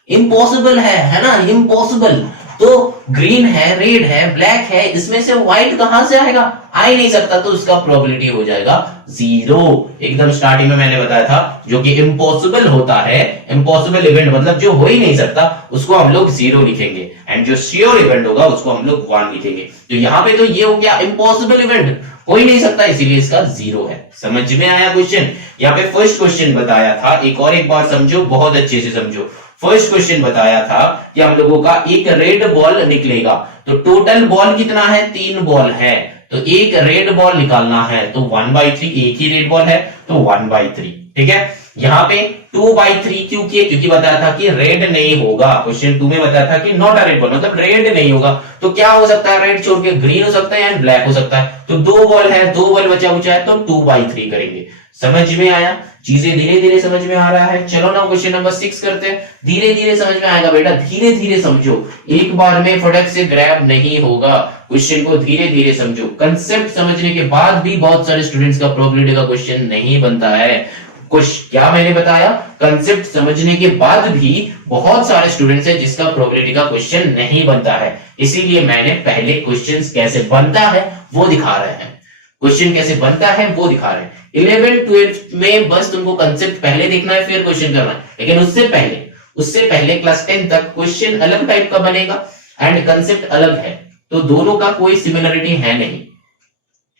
इम्पॉसिबल है ना, इम्पॉसिबल। तो ग्रीन है, रेड है, ब्लैक है, इसमें से व्हाइट कहां से आएगा, आ ही नहीं सकता, तो इसका प्रोबेबिलिटी हो जाएगा 0। एकदम स्टार्टिंग में मैंने बताया था, जो कि इम्पॉसिबल होता है, इम्पॉसिबल इवेंट मतलब जो हो ही नहीं सकता, उसको हम लोग 0 लिखेंगे, एंड जो श्योर इवेंट होगा उसको हम लोग 1 लिखेंगे। तो यहां पे तो ये हो गया इम्पॉसिबल इवेंट, हो ही नहीं सकता, इसीलिए इसका 0 है। समझ में आया क्वेश्चन? यहाँ पे फर्स्ट क्वेश्चन बताया था, एक बार समझो, बहुत अच्छे से समझो। फर्स्ट क्वेश्चन बताया था कि हम लोगों का एक रेड बॉल निकलेगा, तो टोटल बॉल कितना है, 3 बॉल है, तो एक रेड बॉल निकालना है, तो 1/3, एक ही रेड बॉल है, तो 1/3। ठीक है, यहाँ पे 2/3 क्यों किए, क्योंकि बताया था कि रेड नहीं होगा, क्वेश्चन 2 में बताया था कि नॉट अ रेड बॉल, मतलब रेड नहीं होगा, तो क्या हो सकता है, रेड छोड़ के ग्रीन हो सकता है या ब्लैक हो सकता है, तो 2 बॉल है, 2 बॉल बचा बुचा है, तो 2/3 करेंगे। समझ में आया? चीजें धीरे धीरे समझ में आ रहा है। चलो ना क्वेश्चन नंबर 6 करते हैं, धीरे धीरे समझ में आएगा बेटा, धीरे धीरे समझो, एक बार में फटक से ग्रैब नहीं होगा, क्वेश्चन को धीरे धीरे समझो। कंसेप्ट समझने के बाद भी बहुत सारे स्टूडेंट्स का प्रोबेबिलिटी का क्वेश्चन नहीं बनता है। कुछ क्या मैंने बताया, कंसेप्ट समझने के बाद भी बहुत सारे स्टूडेंट्स हैं जिसका प्रोबेबिलिटी का क्वेश्चन नहीं बनता है, इसीलिए मैंने पहले क्वेश्चन कैसे बनता है वो दिखा रहे हैं, क्वेश्चन कैसे बनता है वो दिखा रहे हैं। 11th 12th में बस तुमको कंसेप्ट पहले देखना है, फिर क्वेश्चन करना है, लेकिन उससे पहले क्लास 10 तक क्वेश्चन अलग टाइप का बनेगा एंड कंसेप्ट अलग है, तो दोनों का कोई सिमिलरिटी है नहीं।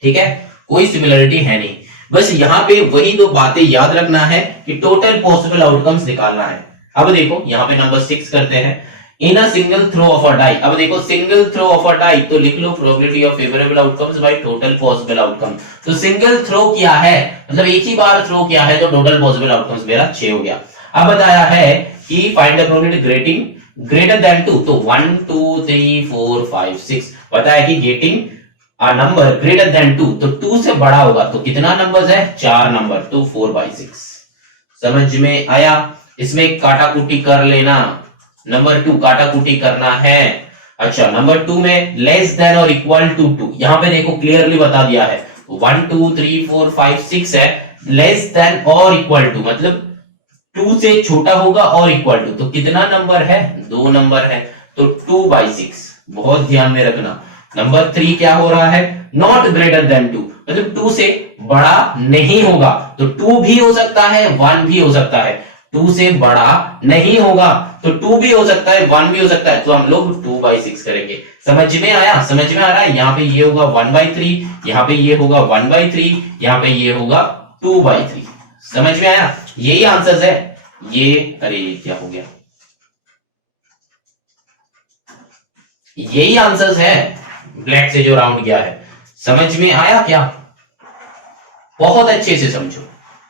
ठीक है, कोई सिमिलरिटी है नहीं, बस यहाँ पे वही दो बातें याद रखना है कि टोटल पॉसिबल आउटकम्स निकालना है। अब देखो यहाँ पे नंबर 6 करते हैं, in a single throw of a die. अब देखो single throw of a die, तो लिख लो probability of favourable outcomes by total possible outcome. तो सिंगल थ्रो किया है, मतलब एक ही बार थ्रो किया है, तो टोटल पॉसिबल आउटकम्स मेरा 6 हो गया। अब बताया है कि find the probability greater than 2, तो 1 2 3 4 5 6 बताया कि getting a number greater than 2, तो 2 से बड़ा होगा, तो कितना नंबर्स है, 4 नंबर, तो 4/6। समझ में आया? इसमें काटा कुटी कर लेना। नंबर 2 काटा कुटी करना है। अच्छा, नंबर 2 में लेस देन और इक्वल टू 2, यहां पे देखो क्लियरली बता दिया है, 1 2 3 4 5 6 है, लेस देन और इक्वल टू मतलब 2 से छोटा होगा और इक्वल टू, तो कितना नंबर है, 2 नंबर है, तो 2/6। बहुत ध्यान में रखना। नंबर 3 क्या हो रहा है, नॉट ग्रेटर देन 2, मतलब 2 से बड़ा नहीं होगा, तो 2 भी हो सकता है, 1 भी हो सकता है, 2 से बड़ा नहीं होगा, तो 2 भी हो सकता है 1 भी हो सकता है, तो हम लोग 2/6 करेंगे। समझ में आया? समझ में आ रहा है? यहाँ पे ये होगा 1/3, यहाँ पे ये होगा 1/3, यहाँ पे ये होगा 2/3। समझ में आया? यही आंसर है ये। अरे क्या हो गया, यही आंसर है ब्लैक से जो राउंड किया है। समझ में आया क्या? बहुत अच्छे से समझो,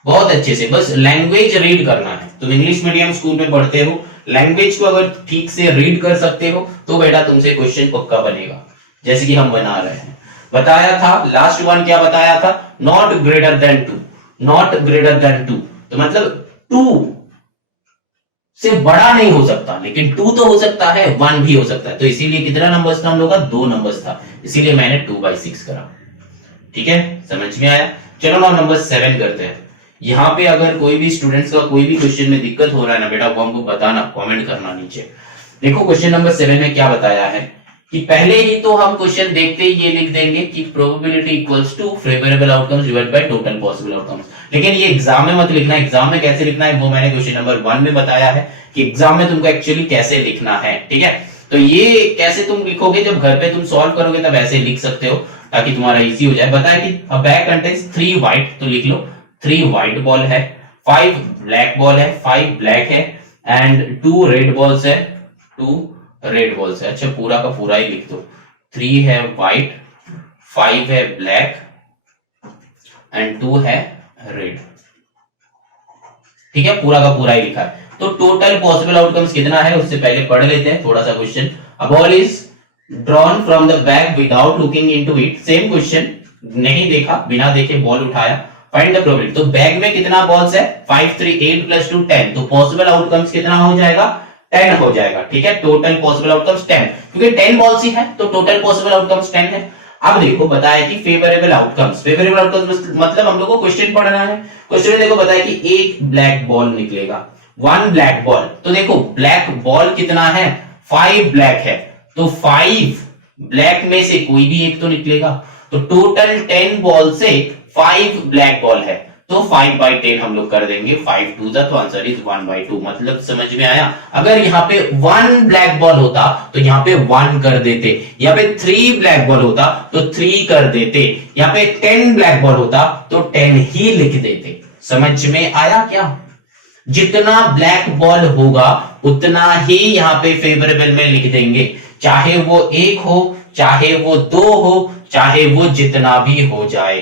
बहुत अच्छे से। बस लैंग्वेज रीड करना है। तुम इंग्लिश मीडियम स्कूल में पढ़ते हो, लैंग्वेज को अगर ठीक से रीड कर सकते हो तो बेटा तुमसे क्वेश्चन पक्का बनेगा, जैसे कि हम बना रहे हैं। बताया था लास्ट वन, क्या बताया था? Not greater then 2, not greater then 2, तो मतलब 2 से बड़ा नहीं हो सकता, लेकिन 2 तो हो सकता है, 1 भी हो सकता है। तो इसीलिए कितना नंबर्स था हम लोग का? 2 नंबर्स था, इसीलिए मैंने 2/6 करा। ठीक है, समझ में आया? चलो ना नंबर 7 करते हैं। यहाँ पे अगर कोई भी स्टूडेंट्स का कोई भी क्वेश्चन में दिक्कत हो रहा है ना बेटा, वो हमको बताना, कमेंट करना नीचे। देखो क्वेश्चन नंबर 7 में क्या बताया है कि पहले ही तो हम क्वेश्चन देखते ही ये लिख देंगे कि probability equals to favourable outcomes divided by total possible outcomes. लेकिन ये एग्जाम में मत लिखना। एग्जाम में कैसे लिखना है वो मैंने क्वेश्चन नंबर 1 में बताया है कि एग्जाम में तुमको एक्चुअली कैसे लिखना है। ठीक है, तो ये कैसे तुम लिखोगे, जब घर पे तुम सॉल्व करोगे तब ऐसे लिख सकते हो ताकि तुम्हारा इजी हो जाए। बताया कि अ बैग कंटेन्स 3 व्हाइट, तो लिख लो 3 व्हाइट बॉल है, 5 ब्लैक बॉल है, 5 ब्लैक है एंड 2 रेड बॉल्स है, 2 रेड बॉल्स है। अच्छा पूरा का पूरा ही लिख दो। 3 है व्हाइट, 5 है ब्लैक एंड 2 है रेड। ठीक है, पूरा का पूरा ही लिखा है। तो टोटल पॉसिबल आउटकम्स कितना है उससे पहले पढ़ लेते हैं थोड़ा सा question. A ball is drawn from the bag without looking into it. Same question, नहीं देखा, बिना देखे बॉल उठाया, फाइंड द प्रोबेबिलिटी। तो बैग में कितना बॉल्स है? 5 3 8 प्लस 2 10, तो पॉसिबल आउटकम्स कितना हो जाएगा? 10 हो जाएगा। ठीक है, टोटल पॉसिबल आउटकम्स 10, क्योंकि 10 बॉल्स ही है तो टोटल पॉसिबल आउटकम्स 10 है। अब देखो बताया कि फेवरेबल आउटकम्स, फेवरेबल आउटकम्स मतलब हम लोग को क्वेश्चन पढ़ना है। क्वेश्चन में देखो बताया कि एक ब्लैक बॉल निकलेगा, 1 ब्लैक बॉल। तो देखो ब्लैक बॉल कितना है? 5 ब्लैक है, तो 5 ब्लैक में से कोई भी एक तो निकलेगा, तो टोटल 10 बॉल से 5 ब्लैक बॉल है, तो 5/10 हम लोग कर देंगे। 5 2 तो आंसर इज 1/2। मतलब समझ में आया? अगर यहाँ पे 1 ब्लैक बॉल होता तो यहाँ पे 1 कर देते, यहाँ पे 3 ब्लैक बॉल होता तो 3 कर देते, यहाँ पे 10 ब्लैक बॉल होता तो 10 ही लिख देते। समझ में आया क्या? जितना ब्लैक बॉल होगा उतना ही यहाँ पे फेवरेबल में लिख देंगे, चाहे वो 1 हो, चाहे वो 2 हो, चाहे वो जितना भी हो जाए।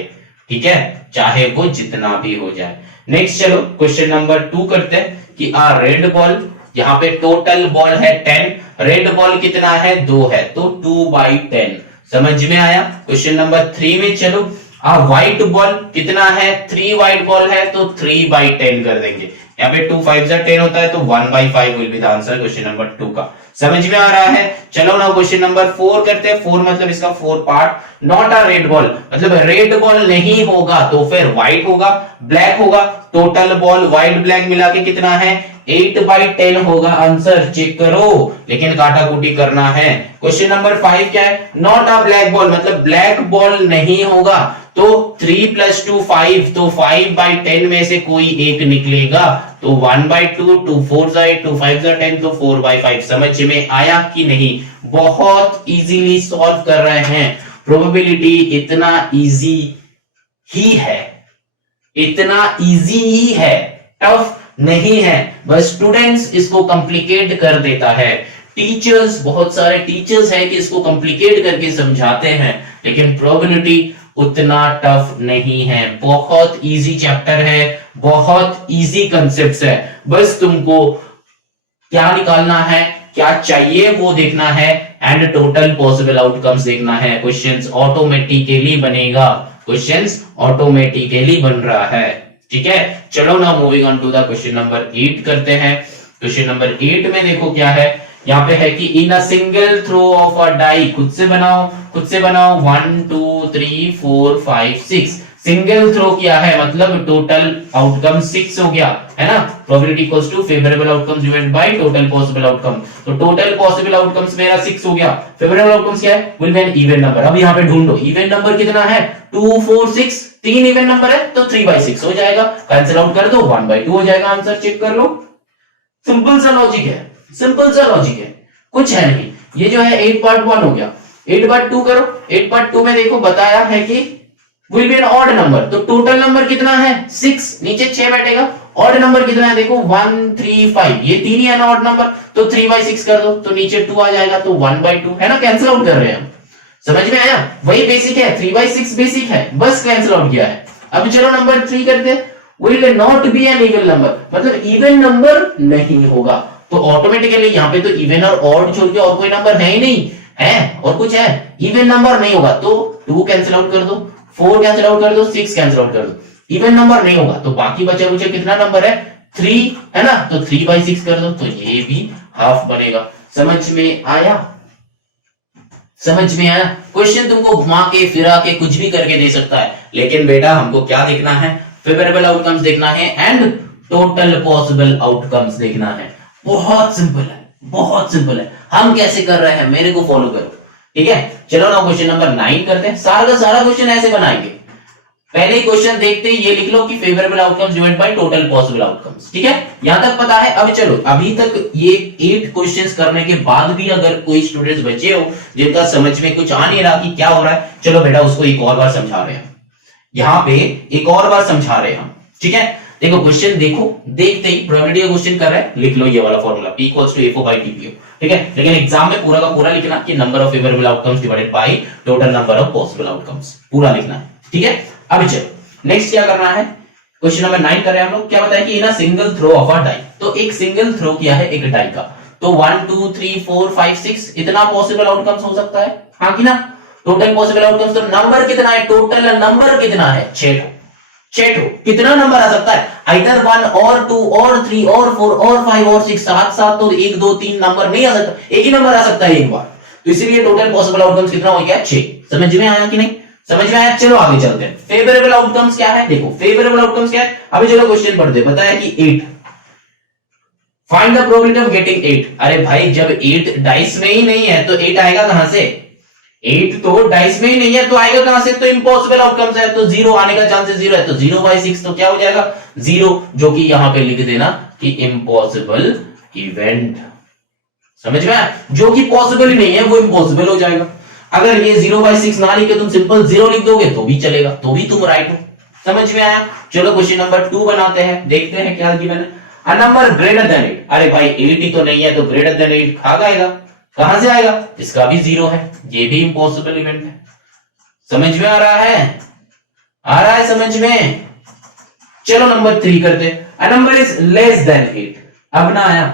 ठीक है, चाहे वो जितना भी हो जाए। नेक्स्ट चलो क्वेश्चन नंबर 2 करते हैं कि आ रेड बॉल, यहाँ पे टोटल बॉल है 10, रेड बॉल कितना है? 2 है, तो 2/10। समझ में आया? क्वेश्चन नंबर 3 में चलो, आ व्हाइट बॉल कितना है? 3 व्हाइट बॉल है, तो 3/10 कर देंगे। यहाँ पे 2 5 10 होता है, तो 1/5 will be the answer question number 2 का। समझ में आ रहा है? चलो ना क्वेश्चन नंबर 4 करते हैं। 4 मतलब इसका 4 part. Not a red ball मतलब रेड बॉल नहीं होगा तो फिर व्हाइट होगा, ब्लैक होगा। टोटल बॉल व्हाइट ब्लैक मिला के कितना है? 8/10 होगा आंसर। चेक करो, लेकिन काटा कुटी करना है। क्वेश्चन नंबर 5 क्या है? नॉट अ ब्लैक बॉल मतलब ब्लैक बॉल नहीं होगा, तो 3 + 2 5, तो 5/10 में से कोई एक निकलेगा, तो 1/2, 2 4 8, 2 5 10, तो 4/5। समझ में आया कि नहीं? बहुत इजीली सॉल्व कर रहे हैं। प्रोबेबिलिटी इतना इजी ही है, इतना इजी ही है, टफ नहीं है। बस स्टूडेंट्स इसको कॉम्प्लिकेट कर देता है। टीचर्स, बहुत सारे टीचर्स हैं कि इसको कॉम्प्लिकेट करके समझाते हैं, लेकिन प्रोबेबिलिटी उतना टफ नहीं है। बहुत इजी चैप्टर है, बहुत इजी कॉन्सेप्ट्स है। बस तुमको क्या निकालना है, क्या चाहिए वो देखना है एंड टोटल पॉसिबल आउटकम्स देखना है। क्वेश्चंस ऑटोमेटिकली बनेगा, क्वेश्चंस ऑटोमेटिकली बन रहा है। ठीक है, चलो ना moving on to the question number 8 करते हैं। क्वेश्चन नंबर 8 में देखो क्या है, यहाँ पे है कि in a single throw of a die, खुद से बनाओ, खुद से बनाओ। 1 2 3 4 5 6, सिंगल थ्रो किया है मतलब टोटल आउटकम 6 हो गया, है ना? Probability equals to favourable outcomes divided by total possible outcome. तो टोटल पॉसिबल आउटकम्स मेरा 6 हो गया। फेवरेबल आउटकम्स क्या है? Will be an even number. अब यहाँ पे ढूंढो इवन नंबर कितना है? 2 4 6, 3 इवन नंबर है तो 3/6 हो जाएगा। कैंसिल आउट कर दो, 1/2 हो जाएगा आंसर। चेक कर लो, सिंपल सा लॉजिक है, सिंपल सा लॉजिक है, कुछ है नहीं। ये जो है 8 पार्ट 1 हो गया, 8 पार्ट 2 करो। 8 पार्ट 2 में देखो बताया है कि will be an odd number, तो टोटल नंबर कितना है 6, नीचे 6 बैठेगा। ऑड नंबर कितना है देखो 1 3 5, ये तीन ही है ना ऑड नंबर, तो 3/6 कर दो तो नीचे 2 आ जाएगा, तो 1/2 है ना, कैंसिल आउट कर रहे हैं हम। समझ में आया, वही बेसिक है, 3/6 बेसिक है, बस कैंसिल आउट किया है। अब चलो नंबर 3 करते हैं, will not be an even number, मतलब इवन नंबर नहीं होगा, तो ऑटोमेटिकली यहाँ पे तो इवन और ऑड छोड़ के और कोई नंबर है ही नहीं, है और कुछ है, इवन नंबर नहीं होगा, तो 2 कैंसिल आउट कर दो, 4 कैंसिल आउट कर दो, 6 कैंसिल आउट कर दो, इवन नंबर नहीं होगा, तो बाकी बचा कुछ कितना नंबर है 3, है ना, तो 3/6 कर दो, तो ये भी हाफ बनेगा। समझ में आया, समझ में आया। क्वेश्चन तुमको घुमा के फिरा के कुछ भी करके दे सकता है, लेकिन बेटा हमको क्या देखना है, फेवरेबल आउटकम्स देखना है एंड टोटल पॉसिबल आउटकम्स देखना है। बहुत सिंपल है, बहुत सिंपल है। हम कैसे कर रहे हैं मेरे को फॉलो करो, ठीक है। चलो ना क्वेश्चन नंबर 9 करते हैं। सारा का सारा क्वेश्चन ऐसे बनाएंगे, पहले ही क्वेश्चन देखते ही ये लिख लो कि favourable outcomes divide by total possible outcomes, ठीक है, यहां तक पता है। अब चलो, अभी तक ये 8 क्वेश्चंस करने के बाद भी अगर कोई स्टूडेंट्स बचे हो जिनका समझ में कुछ आ नहीं रहा कि क्या हो रहा है, चलो बेटा उसको एक और बार समझा रहे हैं, यहां पे एक और बार समझा रहे हैं हम, ठीक है। देखो क्वेश्चन देखो, देखते ही प्रोबेबिलिटी का क्वेश्चन कर रहे हैं, लिख लो ये वाला फॉर्मूला P = A4/TPO, ठीक है। लेकिन एग्जाम में पूरा का पूरा लिखना कि number of favourable outcomes divided by total number of possible outcomes, पूरा लिखना है, ठीक है। अब चलो नेक्स्ट क्या करना है, क्वेश्चन नंबर 9 कर रहे हैं हम लोग। क्या बताया कि in a single throw of a die, तो एक सिंगल थ्रो किया है एक डाई का, तो 1 2 3 4 5 6 इतना पॉसिबल आउटकम्स हो सकता है, हाँ कि ना। टोटल पॉसिबल आउटकम्स, तो नंबर कितना है, टोटल नंबर कितना है 6 कितना नंबर आ सकता है, आइदर 1 और 2 और 3 और 4 और 5 और 6, साथ साथ तो 1 2 3 नंबर नहीं आ सकता, एक ही नंबर आ सकता है एक बार, तो इसीलिए टोटल पॉसिबल आउटकम्स कितना हो गया 6। समझ में आया कि नहीं, समझ में आया। चलो आगे चलते हैं, फेवरेबल आउटकम्स क्या है, देखो फेवरेबल आउटकम्स क्या है। अभी चलो क्वेश्चन पढ़ते, बताया कि 8, find the probability of getting 8। अरे भाई जब 8 डाइस में ही नहीं है तो 8 आएगा कहां से, 8 तो डाइस में ही नहीं है तो आएगा कहां से, तो इम्पॉसिबल आउटकम्स है, तो 0 आने का चांसेस 0 है, तो 0/6 तो क्या हो जाएगा 0, जो कि यहां पे लिख देना कि इम्पॉसिबल इवेंट। समझ में आया, जो कि पॉसिबल ही नहीं है वो इम्पॉसिबल हो जाएगा। अगर ये 0/6 ना लिख के तुम सिंपल 0 लिख दोगे तो भी चलेगा, तो भी तुम राइट हो। समझ में आया। चलो क्वेश्चन नंबर 2 बनाते हैं, देखते हैं क्या गिवन है। अ नंबर ग्रेटर देन 8, अरे भाई 8 ही तो नहीं है तो ग्रेटर देन 8 कहां आएगा, कहां से आएगा, इसका भी 0 है, ये भी इम्पॉसिबल इवेंट है। समझ में आ रहा है, आ रहा है समझ में। चलो नंबर 3 करते हैं। A number is less than 8, अब ना आया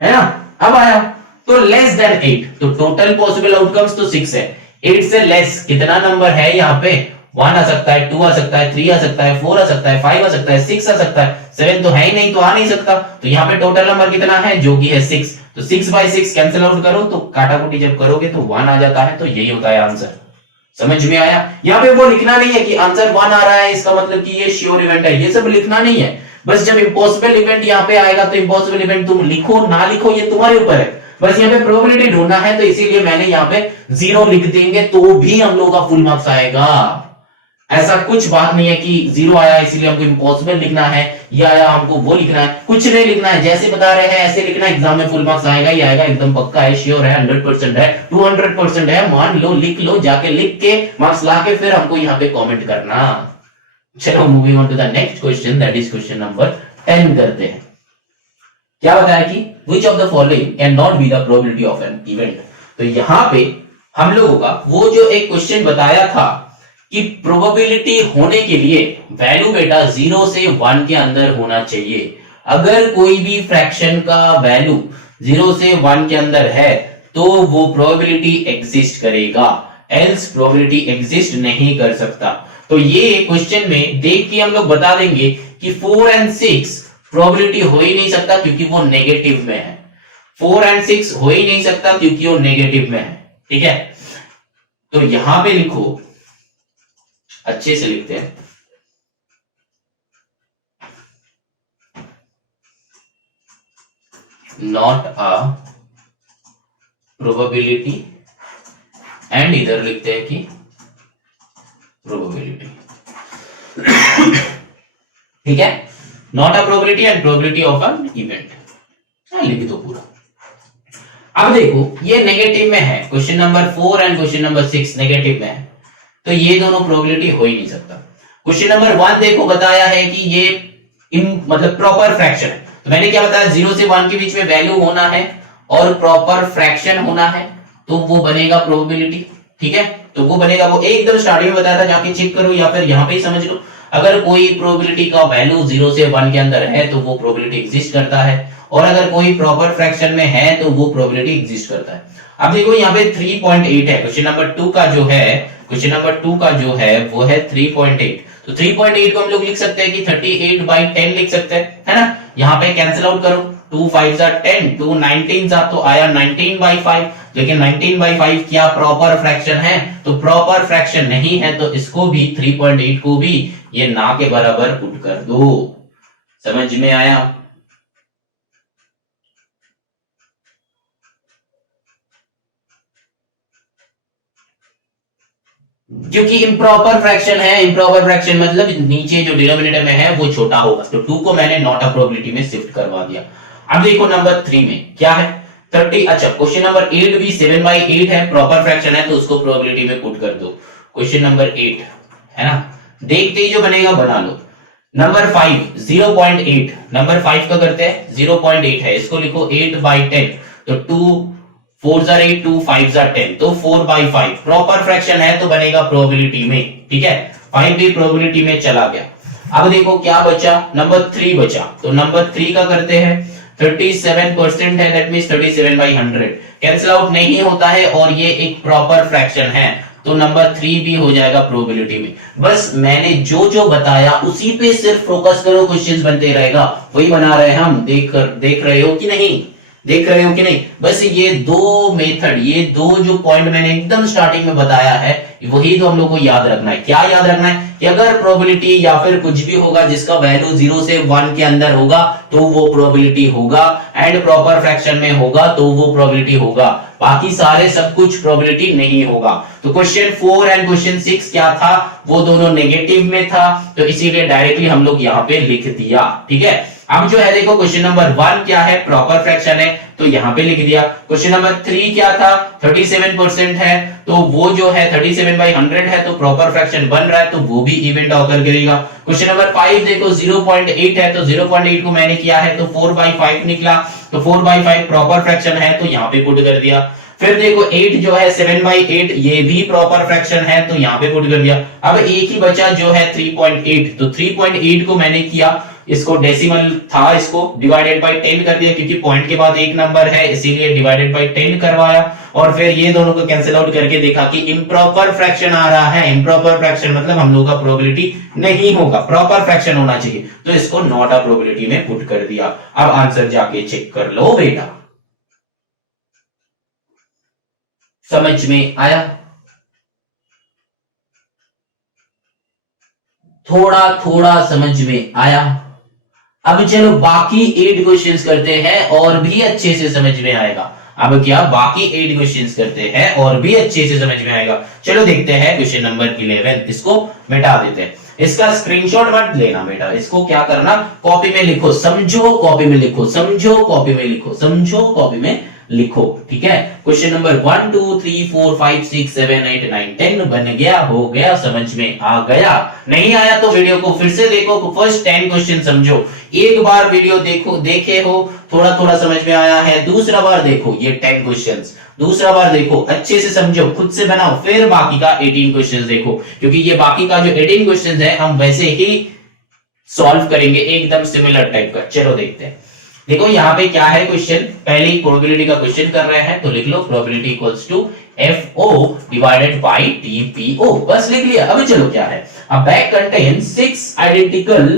है ना, अब आया, तो लेस देन 8, तो टोटल पॉसिबल आउटकम्स तो 6 है, 8 से लेस कितना नंबर है यहाँ पे, 1 आ सकता है, 2 आ सकता है, 3 आ सकता है, 4 आ सकता है, 5 आ सकता है, 6 आ सकता है, 7 तो है ही नहीं तो आ नहीं सकता, तो यहाँ पे टोटल नंबर कितना है जो कि है 6, तो 6/6 कैंसिल आउट करो, तो काटाकुटी जब करोगे तो 1 आ जाता है, तो यही होता है आंसर। समझ में आया। यहाँ पे वो लिखना नहीं है कि आंसर 1 आ रहा है इसका मतलब कि ये श्योर इवेंट है, ये सब लिखना नहीं है। बस जब इम्पॉसिबल इवेंट यहाँ पे आएगा तो इम्पॉसिबल इवेंट तुम लिखो ना लिखो ये तुम्हारे ऊपर है, बस यहाँ पे प्रोबेबिलिटी ढूंढना है, तो इसीलिए मैंने यहाँ पे 0 लिख देंगे तो भी हम लोग का फुल मार्क्स आएगा। ऐसा कुछ बात नहीं है कि 0 आया इसीलिए हमको इम्पॉसिबल लिखना है, या आया हमको वो लिखना है, कुछ नहीं लिखना है, जैसे बता रहे हैं ऐसे लिखना, एग्जाम में फुल मार्क्स आएगा ही आएगा, एकदम पक्का है, श्योर है, 100% है, 200% है, मान लो, लिख लो, जाके लिख के मार्क्स ला के फिर हमको यहाँ पे कॉमेंट करना। चलो moving on to the next question, that is question number 10 करते हैं। क्या बताया कि which of the following cannot be the probability of an event, तो यहां पे हम लोगों का वो जो एक क्वेश्चन बताया था कि प्रोबेबिलिटी होने के लिए वैल्यू बेटा 0 से 1 के अंदर होना चाहिए। अगर कोई भी फ्रैक्शन का वैल्यू 0 से 1 के अंदर है तो वो प्रोबेबिलिटी एग्जिस्ट करेगा, एल्स प्रोबेबिलिटी एग्जिस्ट नहीं कर सकता। तो ये क्वेश्चन में देख के हम लोग बता देंगे कि 4 और 6 प्रोबेबिलिटी हो ही नहीं सकता क्योंकि वो नेगेटिव में है, 4 और 6 हो ही नहीं सकता क्योंकि वो नेगेटिव में है, ठीक है। तो यहां पे लिखो, अच्छे से लिखते हैं, नॉट अ प्रोबेबिलिटी, एंड इधर लिखते हैं कि प्रोबेबिलिटी, ठीक है, not a probability and probability of an event. लिख दो पूरा। अब देखो ये नेगेटिव में है, question number 4 and question number 6 negative में है, तो ये दोनों प्रोबेबिलिटी हो ही नहीं सकता। क्वेश्चन नंबर 1 देखो बताया है कि ये मतलब प्रॉपर फ्रैक्शन है, तो मैंने क्या बताया 0 से 1 के बीच में वैल्यू होना है और प्रॉपर फ्रैक्शन होना है, तो वो बनेगा प्रोबेबिलिटी। ठीक है, तो वो बनेगा, वो एकदम स्टार्टिंग में बताया था, जाके चेक करो या फिर यहां पे ही समझ लो। अगर कोई प्रोबेबिलिटी का वैल्यू 0 से 1 के अंदर है तो वो प्रोबेबिलिटी एग्जिस्ट करता है, और अगर कोई प्रॉपर फ्रैक्शन में है तो वो प्रोबेबिलिटी एग्जिस्ट करता है। अब देखो यहाँ पे 3.8 है, क्वेश्चन नंबर 2 का जो है, क्वेश्चन नंबर 2 का जो है वो है 3.8, तो 3.8 को हम लोग लिख सकते हैं कि 38/10 लिख सकते हैं, है ना। यहाँ पे कैंसिल आउट करो, 2 5 10, 2 19 तो आया 19/5, लेकिन 19/5 क्या प्रॉपर फ्रैक्शन है? तो प्रॉपर फ्रैक्शन नहीं है, तो इसको भी 3.8 को भी ये ना के बराबर पुट कर दो। समझ में आया? क्योंकि इम्प्रॉपर फ्रैक्शन है, इम्प्रॉपर फ्रैक्शन मतलब नीचे जो डिनोमिनेटर में है वो छोटा होगा, तो 2 को मैंने नॉट अ प्रोबेबिलिटी में शिफ्ट करवा दिया। अब देखो नंबर 3 में क्या है 30। अच्छा, क्वेश्चन नंबर 8 भी 7/8 है, प्रॉपर फ्रैक्शन है, तो उसको प्रोबेबिलिटी में पुट कर दो। क्वेश्चन नंबर 8 है ना, देखते ही जो बनेगा बना लो। नंबर 5 0.8, नंबर 5 का करते हैं 0.8 है, इसको लिखो 8/10, तो 2 4 8, 2 5 10, तो 4/5 प्रॉपर फ्रैक्शन है, तो बनेगा प्रोबेबिलिटी में। ठीक है, 5 भी प्रोबेबिलिटी में चला गया। अब देखो क्या बचा, नंबर 3 बचा, तो नंबर 3 का करते हैं 37% है, दैट मींस 37/100 कैंसिल आउट नहीं होता है, और ये एक प्रॉपर फ्रैक्शन है, तो नंबर 3 भी हो जाएगा प्रोबेबिलिटी में। बस मैंने जो जो बताया उसी पे सिर्फ फोकस करो, क्वेश्चंस बनते रहेगा, वही बना रहे हैं हम। देख रहे हो कि नहीं, देख रहे हो कि नहीं? बस ये दो मेथड, ये दो जो पॉइंट मैंने एकदम स्टार्टिंग में बताया है, वही तो हम लोग को याद रखना है। क्या याद रखना है कि अगर प्रोबेबिलिटी या फिर कुछ भी होगा जिसका वैल्यू 0 से 1 के अंदर होगा तो वो प्रोबेबिलिटी होगा, एंड प्रॉपर फ्रैक्शन में होगा तो वो प्रोबेबिलिटी होगा, बाकी सारे सब कुछ प्रोबेबिलिटी नहीं होगा। तो क्वेश्चन 4 एंड क्वेश्चन 6 क्या था, वो दोनों नेगेटिव में था, तो इसीलिए डायरेक्टली हम लोग यहाँ पे लिख दिया। ठीक है, अब जो है देखो क्वेश्चन नंबर 1 क्या है, प्रॉपर फ्रैक्शन है, तो यहां पे लिख दिया। क्वेश्चन नंबर 3 क्या था, 37% है, तो वो जो है 37/100 है, तो प्रॉपर फ्रैक्शन बन रहा है, तो वो भी इवेंट ऑकर करेगा। क्वेश्चन नंबर 5 देखो 0.8 है, तो 0.8 को मैंने किया है तो 4/5 निकला, तो 4/5 प्रॉपर फ्रैक्शन है, तो यहां पे पुट कर दिया। फिर देखो 8 जो है 7/8, ये भी प्रॉपर फ्रैक्शन है, तो यहां पे पुट कर दिया। अब एक ही बचा जो है 3.8, तो 3.8 को मैंने किया, इसको डेसिमल था, इसको डिवाइडेड बाय 10 कर दिया, क्योंकि पॉइंट के बाद एक नंबर है इसीलिए डिवाइडेड बाय 10 करवाया, और फिर ये दोनों को कैंसिल आउट करके देखा कि इम्प्रॉपर फ्रैक्शन आ रहा है। इम्प्रॉपर फ्रैक्शन मतलब हम लोग का प्रोबेबिलिटी नहीं होगा, प्रॉपर फ्रैक्शन होना चाहिए, तो इसको नॉट अ प्रोबेबिलिटी में पुट कर दिया। अब आंसर जाके चेक कर लो बेटा। समझ में आया? थोड़ा थोड़ा समझ में आया? अब चलो बाकी 8 क्वेश्चंस करते हैं और भी अच्छे से समझ में आएगा। अब क्या बाकी 8 क्वेश्चंस करते हैं और भी अच्छे से समझ में आएगा। चलो देखते हैं क्वेश्चन नंबर 11, इसको मिटा देते हैं, इसका स्क्रीनशॉट मत लेना बेटा, इसको क्या करना कॉपी में लिखो, समझो कॉपी में लिखो, समझो कॉपी में लिखो, समझो कॉपी में लिखो। ठीक है, क्वेश्चन नंबर 1 2 3 4 5 6 7 8 9 10 बन गया, हो गया, समझ में आ गया? नहीं आया तो वीडियो को फिर से देखो, फर्स्ट 10 क्वेश्चन समझो, एक बार वीडियो देखो, देखे हो थोड़ा थोड़ा समझ में आया है, दूसरा बार देखो ये 10 क्वेश्चंस, दूसरा बार देखो अच्छे से समझो, खुद से बनाओ, फिर बाकी का 18 क्वेश्चंस देखो, क्योंकि ये बाकी का जो 18 क्वेश्चंस है हम वैसे ही सॉल्व करेंगे, एकदम सिमिलर टाइप का। चलो देखते हैं। देखो यहाँ पे क्या है क्वेश्चन, पहले ही प्रोबेबिलिटी का क्वेश्चन कर रहे हैं, तो लिख लो probability equals to FO divided by TPO, बस लिख लिया। अब चलो क्या है, a bag contains 6 identical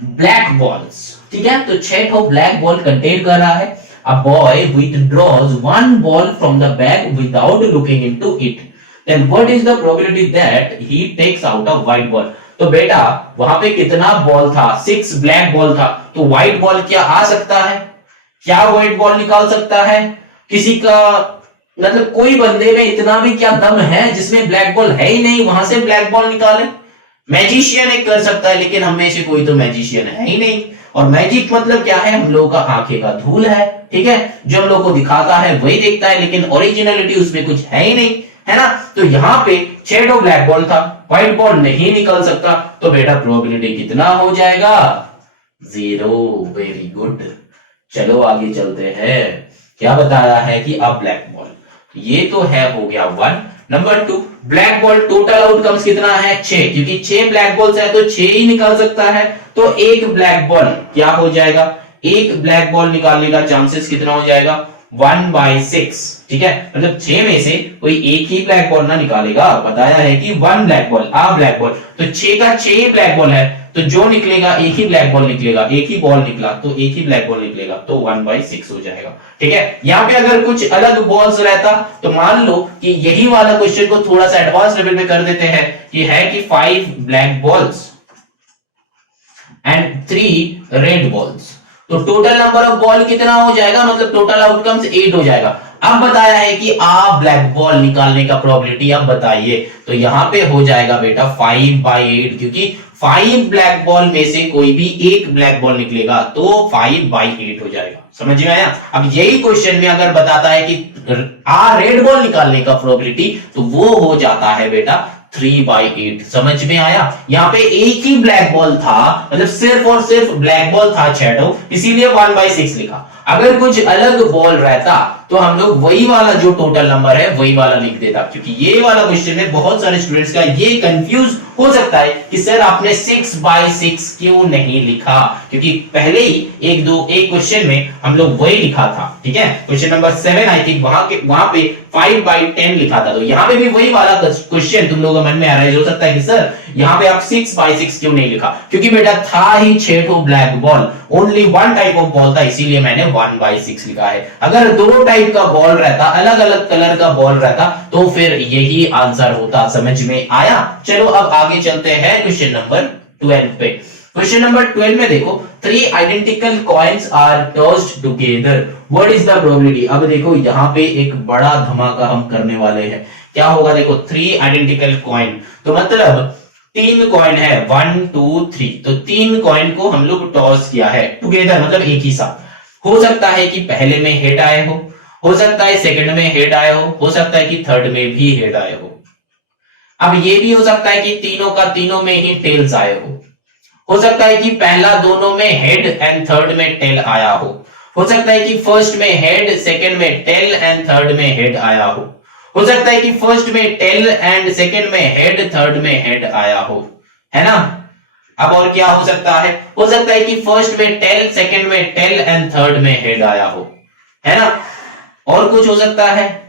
black balls, ठीक है, तो 6 ठो ब्लैक बॉल कंटेन कर रहा है। A boy withdraws one ball from the bag without looking into it, then what is the probability that he takes out a white ball? तो बेटा वहां पे कितना बॉल था, 6 ब्लैक बॉल था, तो व्हाइट बॉल क्या आ सकता है, क्या व्हाइट बॉल निकाल सकता है किसी का, मतलब कोई बंदे में इतना भी क्या दम है जिसमें ब्लैक बॉल है ही नहीं, वहां से ब्लैक बॉल निकाले? मैजिशियन एक कर सकता है, लेकिन हम में से कोई तो मैजिशियन है ही नहीं। और मैजिक मतलब क्या है, हम लोगों का आंखें का धूल है, ठीक है, जो हम लोग को दिखाता है वही देखता है, लेकिन ओरिजिनलिटी उसमें कुछ है ही नहीं, है ना। तो यहां पे शैडो ब्लैक बॉल था, व्हाइट बॉल नहीं निकल सकता, तो बेटा प्रोबेबिलिटी कितना हो जाएगा, 0। Very good. चलो आगे चलते हैं। क्या बताया है कि अब ब्लैक बॉल, ये तो है हो गया 1। Number 2, black ball total outcomes कितना है, 6, क्योंकि 6 ब्लैक बॉल्स है तो 6 ही निकाल सकता है। तो एक ब्लैक बॉल क्या हो जाएगा, एक ब्लैक बॉल निकालने का चांसेस कितना हो जाएगा, 1/6, ठीक है। मतलब 6 में से कोई एक ही ब्लैक बॉल ना निकालेगा, बताया है कि 1 ब्लैक बॉल, ब्लैक बॉल, तो 6 का 6 ब्लैक बॉल है, तो जो निकलेगा एक ही ब्लैक बॉल निकलेगा, एक ही बॉल निकला तो एक ही ब्लैक बॉल निकलेगा, तो 1/6 हो जाएगा, ठीक है। यहां पे अगर कुछ अलग बॉल्स रहता तो मान लो कि यही वाला क्वेश्चन को थोड़ा सा एडवांस लेवल में कर देते हैं, कि है कि 5 black balls and 3 red balls, तो टोटल नंबर ऑफ बॉल कितना हो जाएगा, मतलब टोटल आउटकम्स 8 हो जाएगा। अब बताया है कि आप ब्लैक बॉल निकालने का प्रोबेबिलिटी अब बताइए, तो यहां पे हो जाएगा बेटा 5/8, क्योंकि 5 ब्लैक बॉल में से कोई भी एक ब्लैक बॉल निकलेगा तो 5/8 हो जाएगा। समझ में आया। अब यही क्वेश्चन में अगर बताता है कि रेड बॉल निकालने का प्रोबेबिलिटी, तो वो हो जाता है बेटा 3/8। समझ में आया। यहाँ पे एक ही ब्लैक बॉल था, मतलब सिर्फ और सिर्फ ब्लैक बॉल था शैडो, इसीलिए 1/6 लिखा। अगर कुछ अलग बॉल रहता तो हम लोग वही वाला जो टोटल नंबर है वही वाला लिख देता, क्योंकि ये वाला क्वेश्चन में बहुत सारे स्टूडेंट्स का ये कंफ्यूज हो सकता है कि सर आपने 6/6 क्यों नहीं लिखा, क्योंकि पहले ही एक क्वेश्चन में हम लोग वही लिखा था, ठीक है। क्वेश्चन नंबर 7 आई थिंक वहां पे 5/10 लिखा था, तो यहाँ पे भी वही वाला क्वेश्चन तुम लोगों के मन में आ रहा है, हो सकता है कि सर यहाँ पे आप 6/6 क्यों नहीं लिखा, क्योंकि बेटा था ही 6 black ball, only 1 type of ball था, इसीलिए मैंने 1/6 लिखा है। अगर 2 टाइप का बॉल रहता, अलग अलग कलर का बॉल रहता, तो फिर यही आंसर होता। समझ में आया। चलो अब आगे चलते हैं क्वेश्चन नंबर 12 पे। क्वेश्चन नंबर 12 में देखो, 3 identical coins are tossed together, what is the probability. अब देखो यहाँ पे एक बड़ा धमाका हम करने वाले हैं। क्या होगा देखो, 3 आइडेंटिकल कॉइन, तो मतलब 3 कॉइन है, 1 2 3, तो 3 कॉइन को हम लोग टॉस किया है टुगेदर, मतलब एक ही साथ। हो सकता है कि पहले में हेड आए हो सकता है सेकंड में हेड आए हो सकता है कि थर्ड में भी हेड आए हो। अब ये भी हो सकता है कि तीनों का तीनों में ही टेल्स आए हो सकता है कि पहला दोनों में हेड एंड थर्ड में टेल आया हो सकता है कि फर्स्ट में हेड, सेकंड में टेल एंड थर्ड में हेड आया हो सकता है कि फर्स्ट में टेल एंड सेकंड में हेड, थर्ड में हेड आया हो, है ना। अब और क्या हो सकता है कि फर्स्ट में टेल, सेकंड में टेल एंड थर्ड में हेड आया हो, है ना। और कुछ हो सकता है,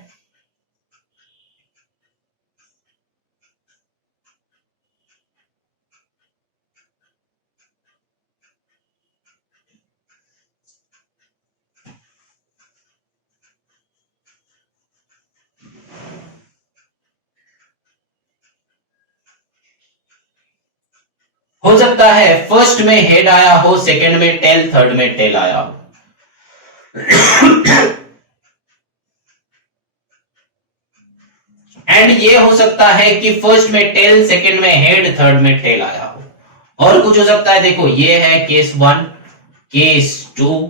फर्स्ट में हेड आया हो, सेकंड में टेल, थर्ड में टेल आया हो। एंड ये हो सकता है कि फर्स्ट में टेल, सेकंड में हेड, थर्ड में टेल आया हो। और कुछ हो सकता है, देखो ये है case 1, case 2,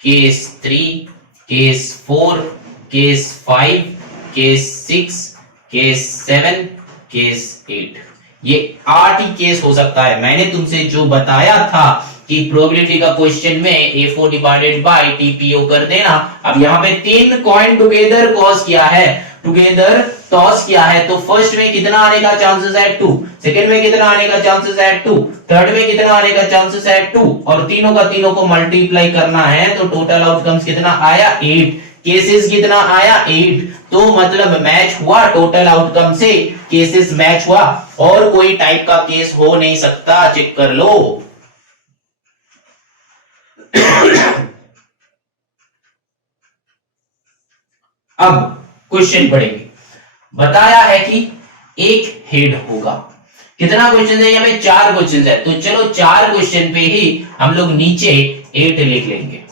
case 3, case 4, case 5, case 6, case 7, case 8, ये 8 ही केस हो सकता है। मैंने तुमसे जो बताया था कि प्रोबेबिलिटी का क्वेश्चन में A4 डिवाइडेड बाय TPO कर देना। अब यहाँ पे 3 कॉइन टुगेदर टॉस किया है, तो फर्स्ट में कितना आने का चांसेस है 2, सेकंड में कितना आने का चांसेस है 2, थर्ड में कितना आने का चांसेस है 2, और तीनों का तीनों को मल्टीप्लाई करना है, तो टोटल आउटकम्स कितना आया 8, केसेस कितना आया 8, तो मतलब मैच हुआ टोटल आउटकम से, केसेस मैच हुआ, और कोई टाइप का केस हो नहीं सकता, चेक कर लो। अब क्वेश्चन पढ़ेंगे। बताया है कि एक हेड होगा। कितना क्वेश्चन है, यहाँ पे 4 क्वेश्चन है, तो चलो 4 क्वेश्चन पे ही हम लोग नीचे 8 लिख लेंगे।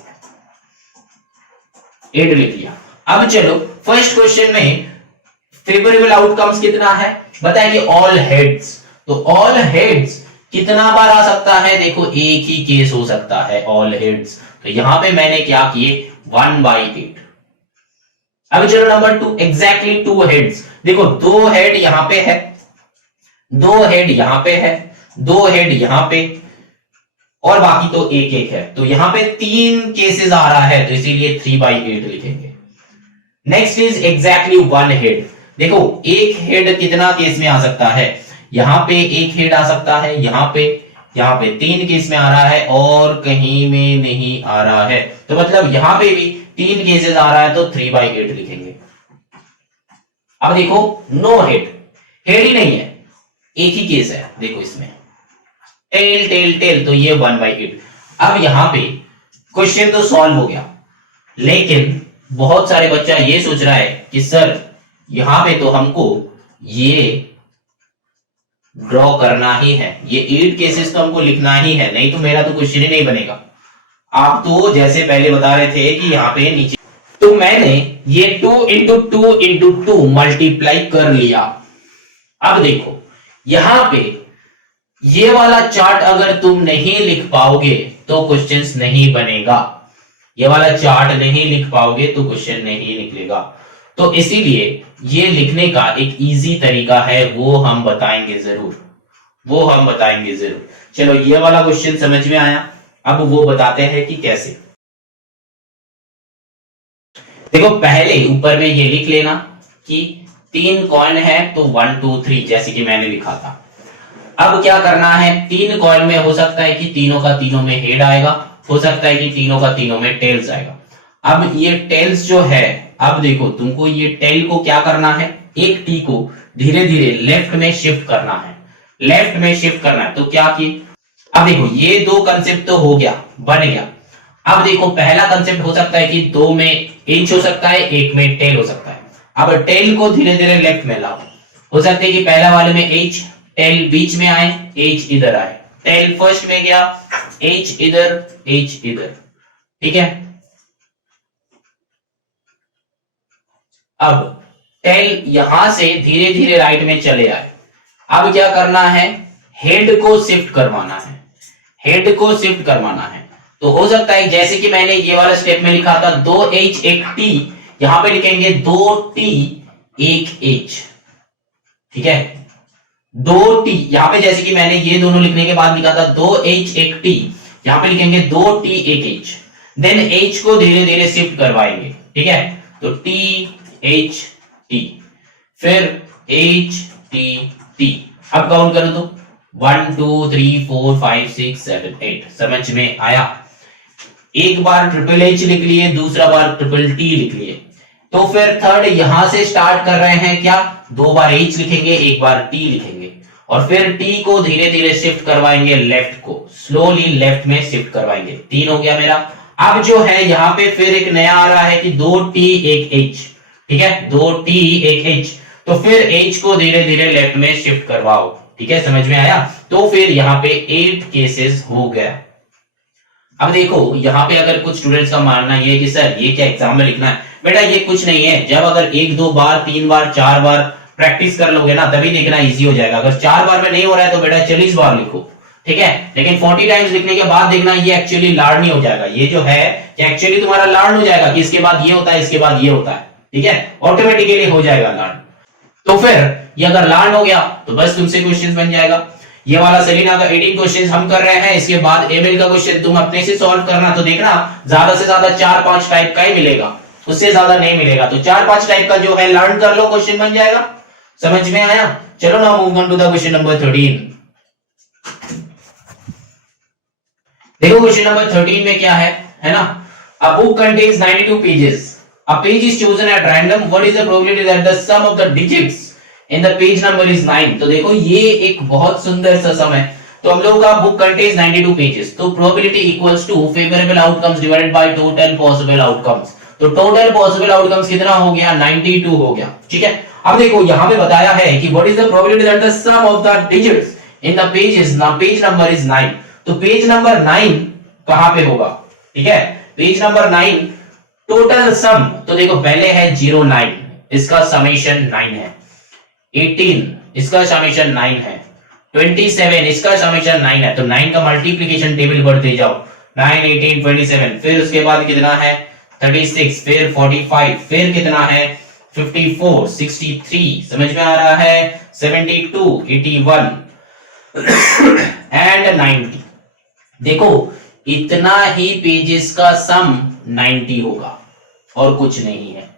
8 लिख लिया। अब चलो फर्स्ट क्वेश्चन में फेवरेबल आउटकम्स कितना है, बताया कि ऑल हेड्स, तो ऑल हेड्स कितना बार आ सकता है? देखो एक ही केस हो सकता है, ऑल हेड्स। तो यहां पे मैंने क्या किए, 1/8। अब चलो नंबर 2, एग्जैक्टली 2 हेड्स। देखो 2 हेड यहां पे है, 2 हेड यहां पे है, 2 हेड यहां पे, और बाकी तो एक एक है। तो यहां पे 3 केसेस आ रहा है, तो इसीलिए 3/8 लिखेंगे। Next is exactly 1 head. देखो एक हेड कितना केस में आ सकता है? यहां पे एक हेड आ सकता है, यहां पे 3 केस में आ रहा है, और कहीं में नहीं आ रहा है। तो मतलब यहां पे भी 3 केसेस आ रहा है, तो 3/8 लिखेंगे। अब देखो नो हेड, हेड ही नहीं है, एक ही केस है। देखो इसमें टेल टेल टेल, तो ये 1/8। अब यहां पे क्वेश्चन तो सॉल्व हो गया, लेकिन बहुत सारे बच्चा ये सोच रहा है कि सर यहां पे तो हमको ये ड्रॉ करना ही है, ये 8 केसेस तो हमको लिखना ही है, नहीं तो मेरा तो क्वेश्चन ही नहीं बनेगा। आप तो जैसे पहले बता रहे थे कि यहां पे नीचे, तो मैंने ये 2 इंटू 2 इंटू 2 मल्टीप्लाई कर लिया। अब देखो यहां पे ये वाला चार्ट अगर तुम नहीं लिख पाओगे तो क्वेश्चंस नहीं बनेगा। ये वाला चार्ट नहीं लिख पाओगे तो क्वेश्चन नहीं निकलेगा। तो इसीलिए ये लिखने का एक इजी तरीका है, वो हम बताएंगे जरूर। चलो ये वाला क्वेश्चन समझ में आया, अब वो बताते हैं कि कैसे। देखो पहले ऊपर में ये लिख लेना कि 3 कॉइन है, तो 1 2 3 जैसे कि मैंने लिखा था। अब क्या करना है, 3 कॉइन में हो सकता है कि तीनों का तीनों में हेड आएगा, हो सकता है कि तीनों का तीनों में टेल्स आएगा। अब ये टेल्स जो है, अब देखो तुमको ये टेल को क्या करना है, एक टी को धीरे धीरे लेफ्ट में शिफ्ट करना है, तो क्या की, अब देखो ये 2 कंसेप्ट तो हो गया, बन गया। अब देखो पहला कंसेप्ट हो सकता है कि 2 में एच हो सकता है, एक में टेल हो सकता है। अब टेल को धीरे धीरे लेफ्ट में लाओ, हो सकता है कि पहला वाले में एच, टेल बीच में आए, एच इधर आए, टेल फर्स्ट में गया, एच इधर, ठीक है। अब टेल यहां से धीरे धीरे राइट में चले आए। अब क्या करना है, हेड को शिफ्ट करवाना है। तो हो सकता है जैसे कि मैंने ये वाला स्टेप में लिखा था 2H 1 T, यहां पे लिखेंगे 2T 1 H, ठीक है। 2T यहां पे जैसे कि मैंने ये दोनों लिखने के बाद लिखा था 2H 1 T, यहां पे लिखेंगे 2T 1 H। देन H को धीरे धीरे शिफ्ट करवाएंगे, ठीक है। तो T H T, फिर H T T। अब काउंट करो तो 1 2 3 4 5 6 7 8। समझ में आया? एक बार ट्रिपल H लिख लिए, दूसरा बार ट्रिपल T लिख लिए। तो फिर थर्ड यहां से स्टार्ट कर रहे हैं, क्या 2 बार H लिखेंगे, 1 बार T लिखेंगे, और फिर T को धीरे धीरे शिफ्ट करवाएंगे लेफ्ट को, स्लोली लेफ्ट में शिफ्ट करवाएंगे। 3 हो गया मेरा। अब जो है यहाँ पे फिर एक नया आ रहा है कि 2T 1 H, ठीक है, 2T 1 H। तो फिर H को धीरे धीरे लेफ्ट में शिफ्ट करवाओ, ठीक है, समझ में आया? तो फिर यहाँ पे 8 केसेस हो गया। अब देखो यहाँ पे अगर कुछ स्टूडेंट्स का मानना ये है कि सर ये क्या एग्जाम में लिखना है, बेटा ये कुछ नहीं है। जब अगर 1 2 बार 3 बार 4 बार प्रैक्टिस कर लोगे ना, तभी देखना इजी हो जाएगा। अगर 4 बार में नहीं हो रहा है तो बेटा 40 बार लिखो, ठीक है। लेकिन 40 टाइम्स लिखने के बाद देखना ये एक्चुअली लर्न नहीं हो जाएगा। ये जो है कि एक्चुअली तुम्हारा लर्न हो जाएगा कि इसके बाद ये होता है, इसके बाद ये होता है, ठीक है, ऑटोमेटिकली हो जाएगा लर्न। तो फिर ये अगर लर्न हो गया तो बस तुमसे क्वेश्चन बन जाएगा। ये वाला सेलिना का 18 क्वेश्चंस हम कर रहे हैं, इसके बाद एमएल का क्वेश्चन तुम अपने से सॉल्व करना। तो देखना ज्यादा से ज्यादा 4-5 टाइप का ही मिलेगा, उससे ज्यादा नहीं मिलेगा। तो 4-5 टाइप का जो है लर्न कर लो, क्वेश्चन बन जाएगा। समझ में आया? चलो ना move on to the question number 13। देखो क्वेश्चन नंबर 13 में क्या है ना, a book contains 92 pages, a page is chosen at random, what is the probability that the sum of the digits in the page number is 9। तो देखो ये एक बहुत सुंदर सा सम है। तो हम लोगों का बुक कंटेन्स 92 पेजेस, तो probability equals to favourable outcomes divided by total possible outcomes. तो टोटल पॉसिबल आउटकम्स कितना हो गया, 92 हो गया, ठीक है। अब देखो यहां पे बताया है कि what is the probability that the sum of the digits in the page number is 9। तो पेज नंबर 9 कहां पे होगा, ठीक है, पेज नंबर 9 टोटल सम। तो देखो पहले है 09, इसका समेशन 9 है, 18 इसका समेशन 9 है, 27, इसका समेशन 9 है, तो 9 का मल्टीप्लीकेशन टेबल बढ़ते जाओ, 9 18 27, फिर उसके बाद कितना है 36, फिर 45, फिर कितना है 54, 63, समझ में आ रहा है 72, 81 एंड 90। देखो इतना ही पेजेस का सम 90 होगा और कुछ नहीं है,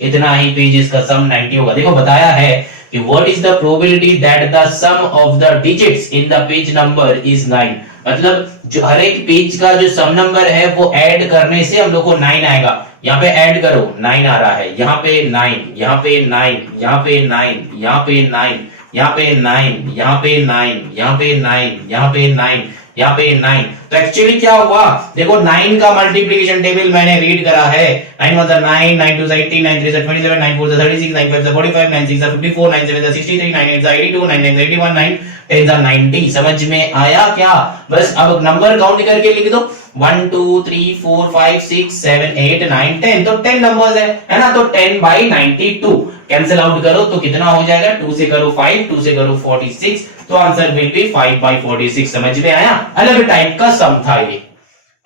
इतना ही पेजेस का सम 90 होगा। देखो बताया है कि what is the probability that the sum of the digits in the page number is 9, मतलब जो हर एक पेज का जो सम नंबर है वो ऐड करने से हम लोग को 9 आएगा। यहाँ पे ऐड करो 9 आ रहा है, यहाँ पे 9, यहाँ पे 9, यहाँ पे 9, यहाँ पे 9, यहाँ पे 9, यहाँ पे 9, यहाँ पे 9, यहाँ पे 9, यहाँ पे 9। तो एक्चुअली क्या हुआ, देखो 9 का मल्टीप्लिकेशन टेबल मैंने रीड करा है, 9 1 9, 9 2 18, 9 3 27, 9 4 36, 9 5 45, 9 6 54, 9 7 63, 9 8 82, 9 9 81, 9 10 90। समझ में आया क्या? बस अब नंबर काउंट करके लिख दो 1 2 3 4 5 6 7 8 9 10, तो 10 नंबर्स है ना, तो 10 by 92 कैंसिल आउट करो तो कितना हो जाएगा, 2 से करो 5, 2 से करो 46, तो आंसर विल बी 5 by 46। समझ में आया? अलग टाइप का सम था, ये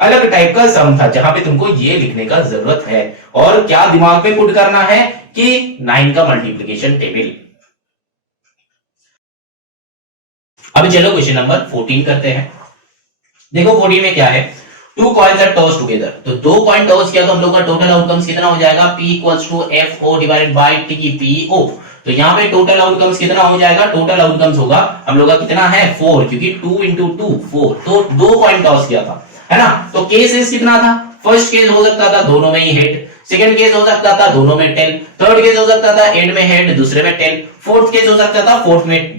अलग टाइप का सम था जहां पे तुमको ये लिखने का जरूरत है और क्या दिमाग में पुट करना है कि 9 का मल्टीप्लिकेशन टेबल। अब चलो क्वेश्चन नंबर 14 करते हैं। देखो 14 में क्या है, 2 coins are tossed together, तो 2 कॉइन टॉस किया तो हम लोग का टोटल आउटकम्स कितना हो जाएगा, P equals to FO divided by TPO। तो यहाँ पे टोटल आउटकम्स कितना हो जाएगा, टोटल आउटकम्स होगा हम लोग का कितना है 4, क्योंकि 2 into 2 4, तो 2 कॉइन टॉस किया था, है ना। तो केसेस कितना था, फर्स्ट केस हो सकता था दोनों में ही हेड, सेकंड केस हो सकता था दोनों में टेल, थर्ड केस हो सकता था एंड में हेड दूसरे में टेल, फोर्थ केस हो सकता था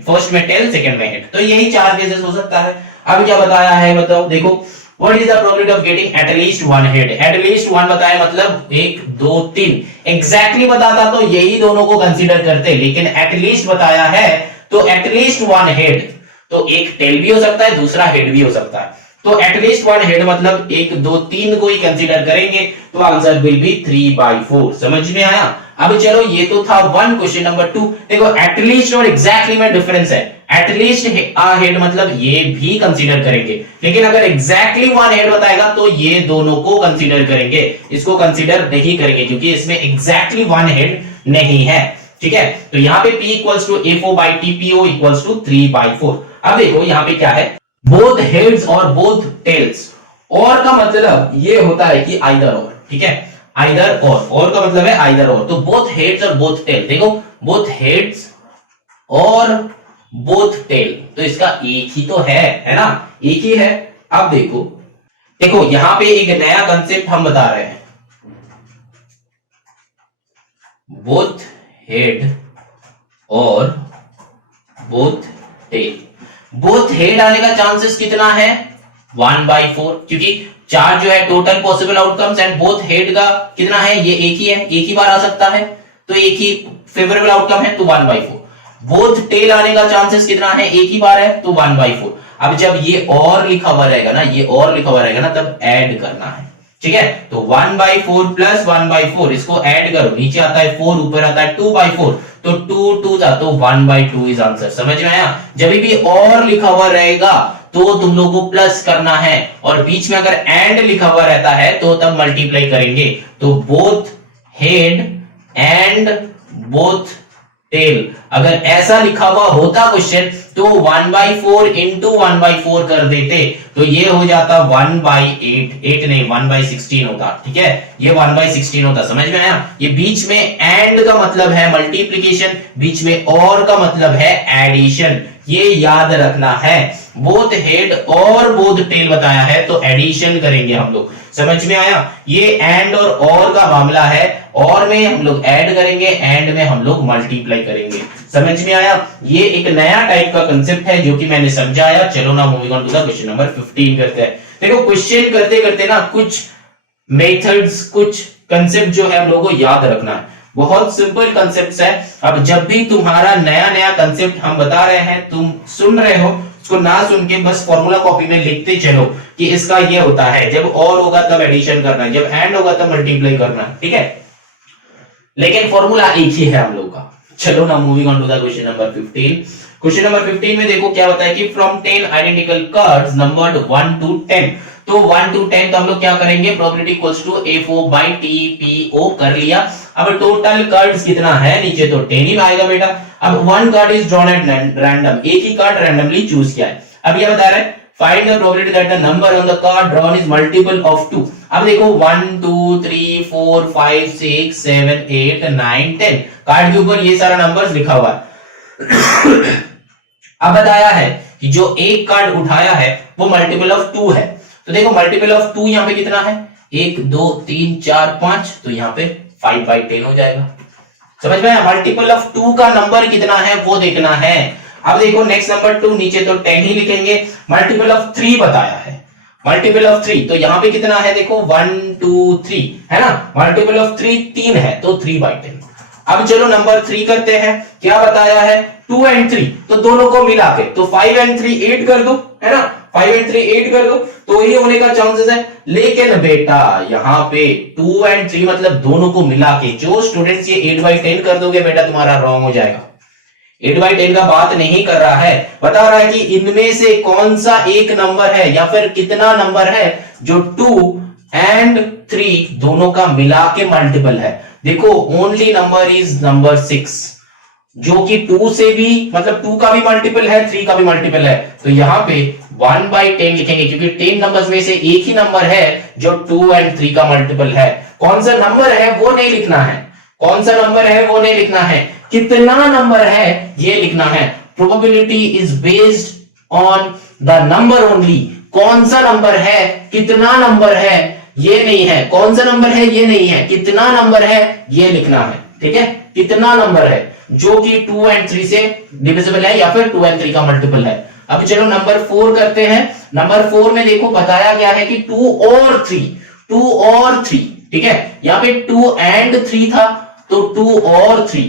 फर्स्ट में टेल सेकंड में हेड, तो यही 4 केसेस हो सकता है। अब क्या बताया है बताओ, देखो What is the probability of getting at least one head? At least one बताया मतलब 1 2 3, एग्जैक्टली बताता तो यही दोनों को कंसीडर करते, लेकिन at least बताया है तो at least one head, तो एक टेल भी हो सकता है दूसरा हेड भी हो सकता है, तो at least one head मतलब 1 2 3 को ही कंसीडर करेंगे, तो आंसर विल बी 3 by 4। समझ में आया? अब चलो ये तो था 1। क्वेश्चन नंबर 2 देखो, एटलीस्ट और एग्जैक्टली में डिफरेंस है। एटलीस्ट हेड मतलब ये भी कंसीडर करेंगे, लेकिन अगर एग्जैक्टली 1 हेड बताएगा तो ये दोनों को कंसीडर करेंगे, इसको कंसीडर नहीं करेंगे क्योंकि इसमें एग्जैक्टली 1 हेड नहीं है, ठीक है। तो यहाँ पे P equals to A4 by TPO equals to 3 by 4। अब देखो यहाँ पे क्या है, बोथ हेड्स और बोथ टेल्स, और का मतलब ये होता है कि आइदर और, ठीक है, आइदर और का मतलब है आइदर और, तो बोथ हेड्स और बोथ टेल, देखो बोथ हेड्स और बोथ टेल, तो इसका एक ही तो है ना, एक ही है। अब देखो यहां पे एक नया कंसेप्ट हम बता रहे हैं, बोथ हेड और बोथ टेल। बोथ हेड आने का चांसेस कितना है 1 by 4, क्योंकि 4 जो है total possible outcomes, and both head का कितना है, ये एक ही है, एक ही बार आ सकता है, तो एक ही फेवरेबल आउटकम है, तो 1 by 4। बोथ टेल आने का चांसेस कितना है, एक ही बार है, तो 1 by 4। अब जब ये और लिखा हुआ रहेगा ना, ये और लिखा हुआ रहेगा ना, तब ऐड करना है, ठीक है। तो 1 by 4 प्लस 1 by 4, इसको ऐड करो, नीचे आता है 4 ऊपर आता है 2 by 4, तो 2 2 जा तो 1 by 2 इज आंसर। समझ में आया? जब भी और लिखा हुआ रहेगा तो तुम लोगों को प्लस करना है, और बीच में अगर एंड लिखा हुआ रहता है तो तब मल्टीप्लाई करेंगे, तो both head and both tail. अगर ऐसा लिखा हुआ होता क्वेश्चन तो 1 by 4 into 1 by 4 कर देते, तो ये हो जाता 1 by 8 नहीं 1 by 16 होता, ठीक है, ये 1 by 16 होता। समझ में आया? ये बीच में एंड का मतलब है मल्टीप्लिकेशन, बीच में और का मतलब है एडिशन, ये याद रखना है। बोथ हेड और बोथ टेल बताया है तो एडिशन करेंगे हम लोग। समझ में आया? ये एंड और का मामला है, और में हम लोग ऐड करेंगे, एंड में हम लोग मल्टीप्लाई करेंगे। समझ में आया? ये एक नया टाइप का कंसेप्ट है जो कि मैंने समझाया। चलो ना moving on to the question number 15 करते हैं। देखो क्वेश्चन करते करते ना कुछ मेथड्स, कुछ कंसेप्ट जो है हम लोगों को याद रखना है। बहुत सिंपल कंसेप्ट है। अब जब भी तुम्हारा नया नया कंसेप्ट हम बता रहे हैं, तुम सुन रहे हो, उसको ना सुन के बस फॉर्मूला कॉपी में लिखते चलो कि इसका ये होता है, जब और होगा तब एडिशन करना है, जब एंड होगा तब मल्टीप्लाई करना है, ठीक है। लेकिन फॉर्मूला एक ही है हम लोग का। चलो ना moving on to the question number 15। Question number 15 में देखो क्या होता है कि from 10 identical cards numbered 1 to 10, तो 1 to 10 तो हम लोग क्या करेंगे, probability equals to A4 by TPO कर लिया। अब टोटल कार्ड्स कितना है, नीचे तो 10 ही आएगा बेटा। अब one card is drawn at random, एक ही कार्ड रैंडमली चूज किया है। अब ये बता रहा है find the probability that the number on the card drawn is multiple of 2। अब देखो 1 2 3 4 5 6 7 8 9 10 कार्ड के ऊपर ये सारा नंबर्स लिखा हुआ है। अब बताया है कि जो एक कार्ड उठाया है वो मल्टीपल ऑफ 2 है, तो देखो मल्टीपल ऑफ 2 यहां पे कितना है, 1 2 3 4 5, तो यहां पे 5 by 10 हो जाएगा। समझ में आया, मल्टीपल ऑफ 2 का नंबर कितना है वो देखना है। अब देखो नेक्स्ट नंबर 2, नीचे तो 10 ही लिखेंगे। मल्टीपल ऑफ 3 बताया है, मल्टीपल ऑफ 3 तो यहां पे कितना है, देखो 1 2 3 है ना, मल्टीपल ऑफ 3 3 है तो 3 by 10। अब चलो नंबर 3 करते हैं, क्या बताया है 2 and 3, तो दोनों को मिला के तो 5 and 3 8 कर दो, है ना, 5 and 3 8 कर दो तो ये होने का चांसेस है। लेकिन बेटा यहाँ पे 2 and 3 मतलब दोनों को मिला के, जो स्टूडेंट्स ये 8 by 10 कर दोगे बेटा तुम्हारा रॉन्ग हो जाएगा। 8 by 10 का बात नहीं कर रहा है, बता रहा है कि इनमें से कौन सा एक नंबर है या फिर कितना नंबर है जो 2 and 3 दोनों का मिला के मल्टीपल है। देखो ओनली नंबर इज नंबर 6, जो कि 2 से भी मतलब 2 का भी मल्टीपल है, 3 का भी मल्टीपल है, तो यहां पे 1 by 10 लिखेंगे क्योंकि 10 नंबर्स में से एक ही नंबर है जो 2 and 3 का मल्टीपल है। कौन सा नंबर है वो नहीं लिखना है, कौन सा नंबर है वो नहीं लिखना है, कितना नंबर है ये लिखना है। Probability is based on the number only, कौन सा नंबर है, कितना नंबर है ये नहीं है, कौन सा नंबर है ये नहीं है, कितना नंबर है ये लिखना है। ठीक है, कितना नंबर है जो कि 2 and 3 से डिविजिबल है या फिर 2 and 3 का मल्टीपल है। अब चलो नंबर 4 करते हैं। नंबर 4 में देखो बताया गया है कि 2 और 3, 2 और 3, ठीक है, यहां पे 2 and 3 था तो 2 और 3,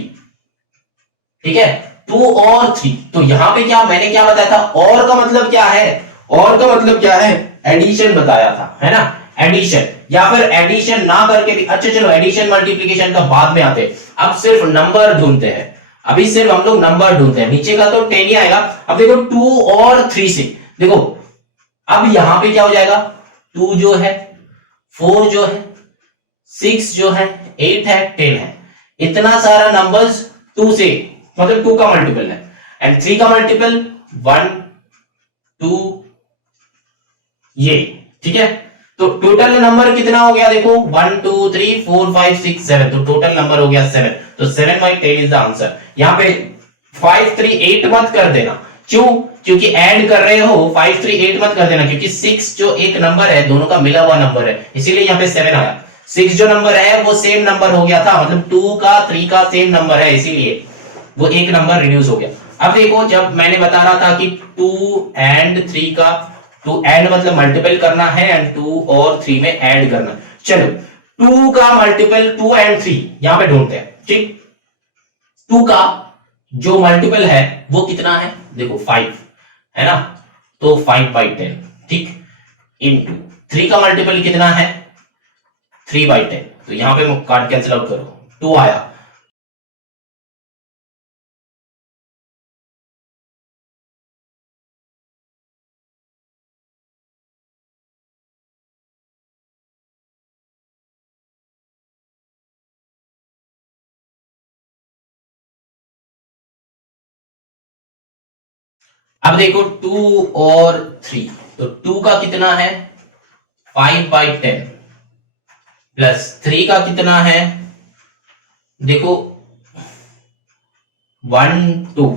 ठीक है, 2 और 3, तो यहां पे क्या मैंने क्या बताया था, और का मतलब क्या है, और का मतलब क्या है, एडिशन बताया था, है ना, एडिशन, या फिर एडिशन ना करके भी, अच्छा चलो एडिशन मल्टीप्लिकेशन का बाद में आते हैं, अब सिर्फ नंबर ढूंढते हैं, अभी सिर्फ हम लोग नंबर ढूंढते हैं। नीचे का तो 10 ही आएगा। अब देखो 2 और 3 से देखो, अब यहां पे क्या हो जाएगा, 2 जो है, 4 जो है, 6 जो है, 8 है, 10 है, इतना सारा नंबर्स 2 से मतलब 2 का मल्टीपल है, एंड 3 का मल्टीपल 1 2 ये, ठीक है, तो टोटल नंबर कितना हो गया, देखो 1 2 3 4 5 6 7, तो टोटल नंबर हो गया 7, तो 7 by 10 इज द आंसर। यहां पे 5 3 8 मत कर देना, क्यों, क्योंकि ऐड कर रहे हो, 5 3 8 मत कर देना, क्योंकि 6 जो एक नंबर है दोनों का मिला हुआ नंबर है, इसीलिए यहां पे 7 आया। 6 जो नंबर है वो सेम नंबर हो गया था, मतलब 2 का 3 का सेम नंबर है, इसीलिए वो एक नंबर रिड्यूस हो गया। अब देखो जब मैंने बता रहा था कि 2 and 3 का, 2 and मतलब मल्टीपल करना है एंड 2 और 3 में ऐड करना, चलो 2 का मल्टीपल 2 and 3 यहां पे ढूंढते हैं। ठीक, 2 का जो मल्टीपल है वो कितना है, देखो 5 है ना, तो 5 by 10, ठीक, इनटू 3 का मल्टीपल कितना है, 3 by 10, तो यहां पे कार्ड कैंसिल आउट करो, 2 आया। अब देखो 2 और 3, तो 2 का कितना है 5 by 10 प्लस 3 का कितना है, देखो 1 2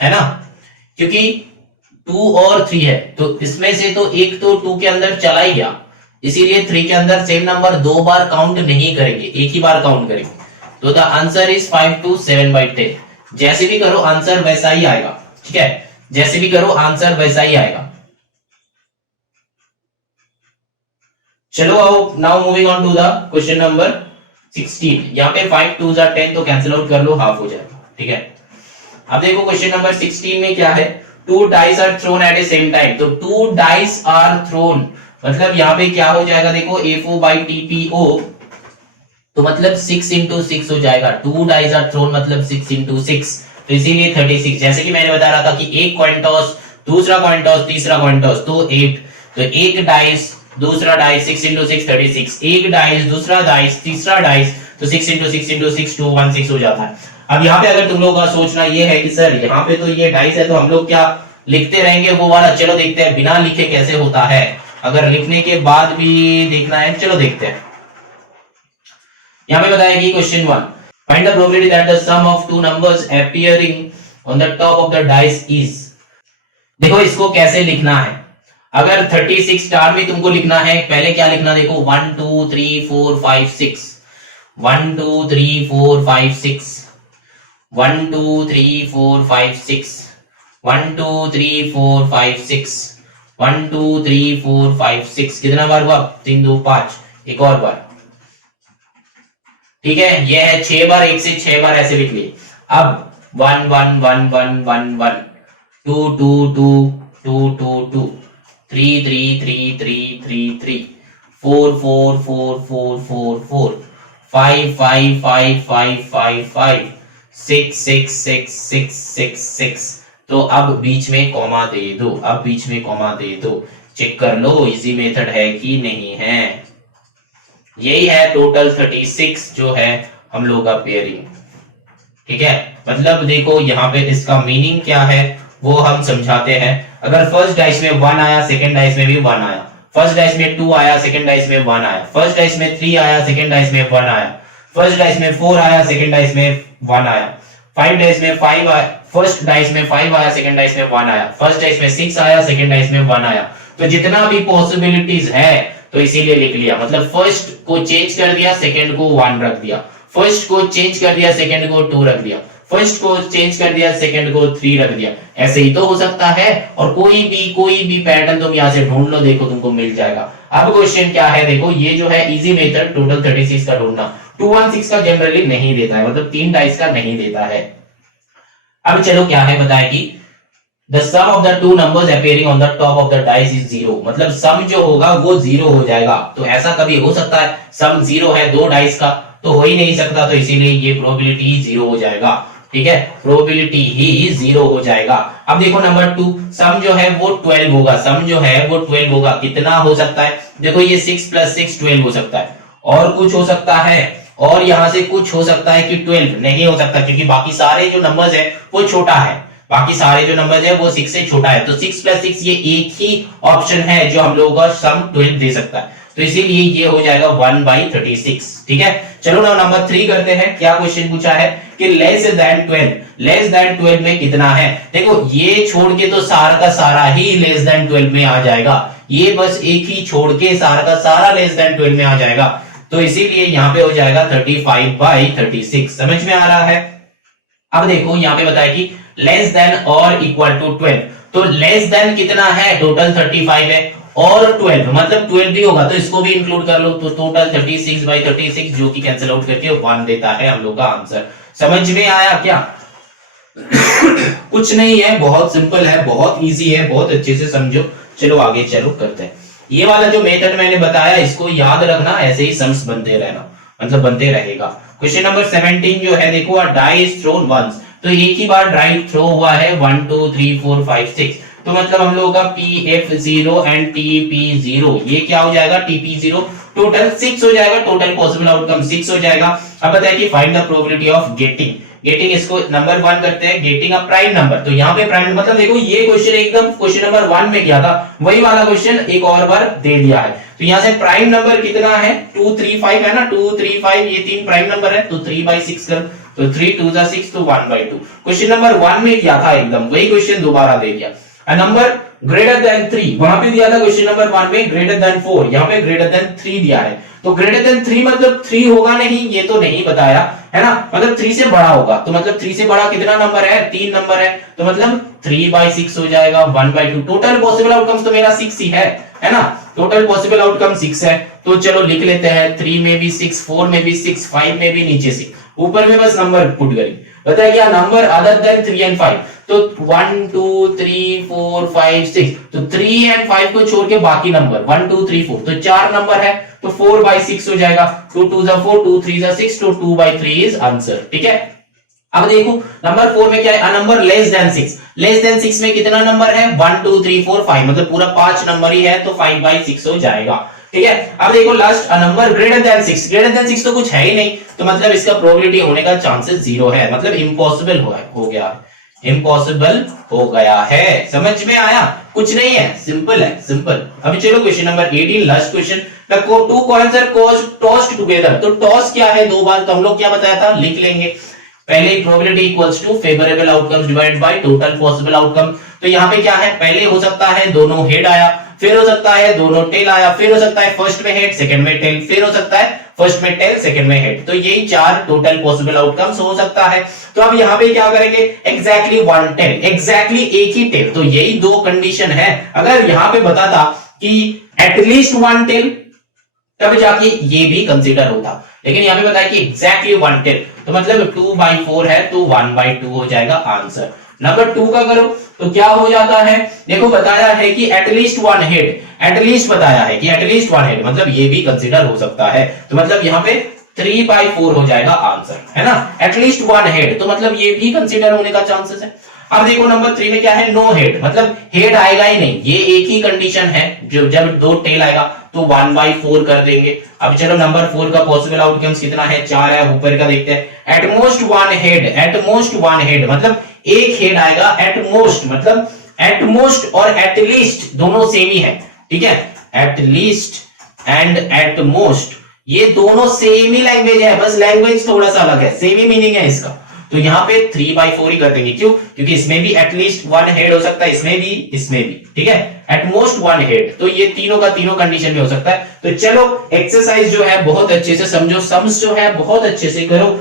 है ना, क्योंकि 2 और 3 है तो इसमें से तो एक तो 2 के अंदर चला ही गया, इसीलिए 3 के अंदर सेम नंबर 2 बार काउंट नहीं करेंगे, एक ही बार काउंट करेंगे, तो the answer is 5 to 7 by 10। जैसे भी करो आंसर वैसा ही आएगा, ठीक है, जैसे भी करो आंसर वैसा ही आएगा। चलो आओ now moving on to the question number 16। यहाँ पे 5 2 10 तो कैंसिल आउट कर लो, हाफ हो जाएगा, ठीक है। अब देखो क्वेश्चन नंबर 16 में क्या है, 2 dice are thrown at a same time, तो 2 dice are thrown मतलब यहाँ पे क्या हो जाएगा, देखो A4 by TPO, तो मतलब 6 into 6 हो जाएगा, 2 dice are thrown मतलब 6 into 6, तो इसीलिए 36। जैसे कि मैंने बता रहा था कि एक कॉइन टॉस, दूसरा कॉइन टॉस, तीसरा कॉइन टॉस, तो एक डाइस, दूसरा डाइस, 6 इंटू 6 36, एक डाइस, दूसरा डाइस, तीसरा डाइस, तो 6 इंटू 6 इंटू 6 216 हो जाता है। अब यहाँ पे अगर तुम लोगों का सोचना ये है कि सर यहाँ पे तो ये डाइस है तो हम लोग क्या लिखते रहेंगे वो वाला, चलो देखते हैं बिना लिखे कैसे होता है, अगर लिखने के बाद भी देखना है चलो देखते हैं। यहाँ पे बताया कि question 1, find the probability that the sum of two numbers appearing on the top of the dice is. देखो इसको कैसे लिखना है, अगर 36 स्टार में तुमको लिखना है, पहले क्या लिखना, देखो 1 2 3 4 5 6, 1 2 3 4 5 6, 1 2 3 4 5 6, 1 2 3 4 5 6, 1 2 3 4 5 6, कितना बार हुआ, 3 2 5, एक और बार, ठीक है, ये है 6 बार, एक से 6 बार ऐसे लिख लिए। अब 1 1 1 1 1 1, 2 2 2 2 2 2, 3 3 3 3 3 3, 4 4 4 4 4 4, 5 5 5 5 5 5, 6 6 6 6 6 6। तो अब बीच में कॉमा दे दो, अब बीच में कॉमा दे दो, चेक कर लो इजी मेथड है कि नहीं है। यही है टोटल 36 जो है हम लोग का पेयरिंग, ठीक है। मतलब देखो यहाँ पे इसका मीनिंग क्या है वो हम समझाते हैं। अगर फर्स्ट डाइस में 1 आया, सेकंड डाइस में भी 1 आया, फर्स्ट डाइस में 2 आया, सेकंड डाइस में 1 आया, फर्स्ट डाइस में 3 आया, सेकंड डाइस में 1 आया, फर्स्ट डाइस में 4 आया, सेकंड डाइस में 1 आया, 5 डाइस में 5 आया, फर्स्ट डाइस में 5 आया, सेकंड डाइस में 1 आया, फर्स्ट डाइस में 6 आया, सेकंड डाइस में 1 आया। तो जितना भी पॉसिबिलिटीज है तो इसीलिए लिख लिया, मतलब फर्स्ट को चेंज कर दिया, सेकंड को 1 रख दिया, फर्स्ट को चेंज कर दिया, सेकंड को 2 रख दिया, फर्स्ट को चेंज कर दिया, सेकंड को 3 रख दिया। ऐसे ही तो हो सकता है। और कोई भी पैटर्न तुम यहां से ढूंढ लो, देखो तुमको मिल जाएगा। अब क्वेश्चन क्या है, देखो ये जो है इजी मेथड टोटल 36 का ढूंढना, 216 का जनरली नहीं देता है, मतलब 3 डाइस का नहीं देता है। अब चलो क्या है बताए कि the sum of the two numbers appearing on the top of the dice is 0, मतलब सम जो होगा वो 0 हो जाएगा। तो ऐसा कभी हो सकता है, सम 0 है दो डाइस का, तो हो ही नहीं सकता, तो इसीलिए ये प्रोबेबिलिटी 0 हो जाएगा, ठीक है, प्रोबेबिलिटी ही 0 हो जाएगा। अब देखो नंबर 2, सम जो है वो 12 होगा, सम जो है वो 12 होगा, कितना हो सकता है, देखो ये 6 + 6 12 हो सकता है, और कुछ हो सकता है, और यहां से कुछ हो सकता है कि 12 नहीं हो सकता, क्योंकि बाकी सारे जो नंबर्स है वो छोटा है, बाकी सारे जो नंबर्स है वो 6 से छोटा है, तो 6 + 6 ये एक ही ऑप्शन है जो हम लोगों का सम 12 दे सकता है, तो इसीलिए ये हो जाएगा 1/36, ठीक है। चलो ना नंबर 3 करते हैं। क्या क्वेश्चन पूछा है कि लेस देन 12 में कितना है। देखो ये छोड़ के तो सारा का सारा ही लेस देन 12 में आ जाएगा, ये बस एक ही छोड़ के सारा का सारा लेस देन 12 में आ जाएगा, तो इसीलिए यहाँ पे हो जाएगा 35/36। समझ में आ रहा है। अब देखो यहाँ पे बताया कि लेस देन और इक्वल टू 12, तो लेस देन कितना है, टोटल 35 है, और 12 मतलब 12 भी होगा तो इसको भी इंक्लूड कर लो, तो टोटल 36/36 जो कि कैंसिल आउट करके 1 देता है हम लोग का आंसर। समझ में आया क्या? कुछ नहीं है, बहुत सिंपल है, बहुत इजी है, बहुत अच्छे से समझो। चलो आगे चलो करते हैं। ये वाला जो मेथड मैंने बताया इसको याद रखना, ऐसे ही सम्स बनते रहना, मतलब बनते रहेगा। क्वेश्चन नंबर 17 जो है देखो, डाइस थ्रोन वंस, तो एक ही बार डाइस थ्रो हुआ है 1 2 3 4 5 6, तो मतलब हम लोगों का PF0 एंड TP0 ये क्या हो जाएगा, TP0 टोटल 6 हो जाएगा, टोटल पॉसिबल आउटकम 6 हो जाएगा। अब बताइए कि find the probability of getting इसको नंबर 1 करते हैं, गेटिंग अ प्राइम नंबर। तो यहाँ पे प्राइम मतलब देखो ये क्वेश्चन एकदम क्वेश्चन नंबर 1 में किया था, वही वाला क्वेश्चन एक और बार दे दिया है। तो यहाँ से प्राइम नंबर कितना है, 2 3 5 है ना, 2 3 5 ये 3 प्राइम नंबर है, तो 3/6 कर, तो 3 2 जा 6, तो 1/2। क्वेश्चन नंबर 1 में किया था एकदम वही क्वेश्चन दोबारा दे दिया। नंबर ग्रेटर देन 3 वहां पे दिया था क्वेश्चन नंबर 1 में, ग्रेटर देन 4 यहाँ पे ग्रेटर देन 3 दिया है, तो ग्रेटर देन 3 मतलब 3 होगा नहीं, ये तो नहीं बताया है ना, मतलब 3 से बड़ा होगा, तो मतलब 3 से बड़ा कितना नंबर है, 3 नंबर है, तो मतलब 3/6 हो जाएगा, 1/2। टोटल पॉसिबल आउटकम्स तो मेरा 6 ही है ना, टोटल पॉसिबल आउटकम 6 है। तो चलो लिख लेते हैं, 3 में भी 6, 4 में भी 6, 5 में भी नीचे 6, ऊपर में बस नंबर पुट करी। बताया क्या नंबर अदर देन 3 एंड 5, तो 1 2 3 4 5 6, तो 3 एंड 5 को छोड़ के बाकी नंबर 1 2 3 4, तो 4 नंबर है, तो 4/6 हो जाएगा, 2 2 जा 4, 2 3 जा 6, तो 2/3 इज आंसर, ठीक है। अब देखो नंबर 4 में क्या है, a number less than 6, less than 6 में कितना नंबर है, 1 2 3 4 5, मतलब पूरा 5 नंबर ही है, तो 5/6 हो जाएगा। ठीक है, अब देखो last, a number greater than 6, greater than 6 तो कुछ है ही नहीं, तो मतलब इसका प्रोबेबिलिटी होने का चांसेस 0 है, मतलब इम्पॉसिबल हो गया, इम्पॉसिबल हो गया है। समझ में आया, कुछ नहीं है, सिंपल है, सिंपल। अभी चलो question number 18, last question. The two coins are tossed together, तो टॉस क्या है, दो बार, तो हम लोग क्या बताया था, लिख लेंगे पहले, probability equals to favourable outcomes divided by total possible outcome. तो यहाँ पे क्या है, पहले हो सकता है दोनों हेड आया, फिर हो सकता है दोनों टेल आया, फिर हो सकता है फर्स्ट में हेड सेकंड में टेल, फिर हो सकता है फर्स्ट में टेल सेकंड में हेड, तो यही 4 टोटल पॉसिबल आउटकम्स हो सकता है। तो अब यहाँ पे क्या करेंगे, एग्जैक्टली 1 टेल, एग्जैक्टली एक ही टेल, तो यही दो कंडीशन है। अगर यहाँ पे बताता कि एटलीस्ट 1 टेल, तब जाके ये भी कंसीडर होता, लेकिन यहाँ पे बताया कि एग्जैक्टली 1 टेल, तो मतलब 2/4 है, तो 1/2 हो जाएगा आंसर। नंबर 2 का करो तो क्या हो जाता है, देखो बताया है कि एटलीस्ट 1 हेड, एटलीस्ट बताया है कि एटलीस्ट 1 हेड, मतलब ये भी कंसीडर हो सकता है, तो मतलब यहाँ पे 3/4 हो जाएगा आंसर, है ना। एटलीस्ट 1 हेड, तो मतलब ये भी कंसीडर होने का चांसेस है। अब देखो नंबर 3 में क्या है, नो हेड, मतलब हेड आएगा ही नहीं, ये एक ही कंडीशन है, जो जब 2 टेल आएगा तो 1/4 कर देंगे। अब चलो नंबर 4 का पॉसिबल आउटकम्स कितना है, 4 है, ऊपर का देखते हैं। एटमोस्ट 1 हेड, एटमोस्ट 1 हेड, मतलब एक हेड आएगा, एटमोस्ट मतलब एटमोस्ट और एटलीस्ट दोनों सेम ही है, ठीक है, एटलीस्ट एंड एटमोस्ट ये दोनों सेम ही लैंग्वेज है, बस लैंग्वेज थोड़ा सा अलग है, सेम ही मीनिंग है इसका, तो यहां पे 3/4 ही कर देंगे। क्यों, क्योंकि इसमें भी एटलीस्ट 1 हेड हो सकता है, इसमें भी, इसमें भी, ठीक है, एटमोस्ट 1 हेड, तो ये तीनों का तीनों कंडीशन में हो सकता है। तो चलो एक्सरसाइज जो है बहुत अच्छे से समझो, सम्स जो है बहुत अच्छे से करो,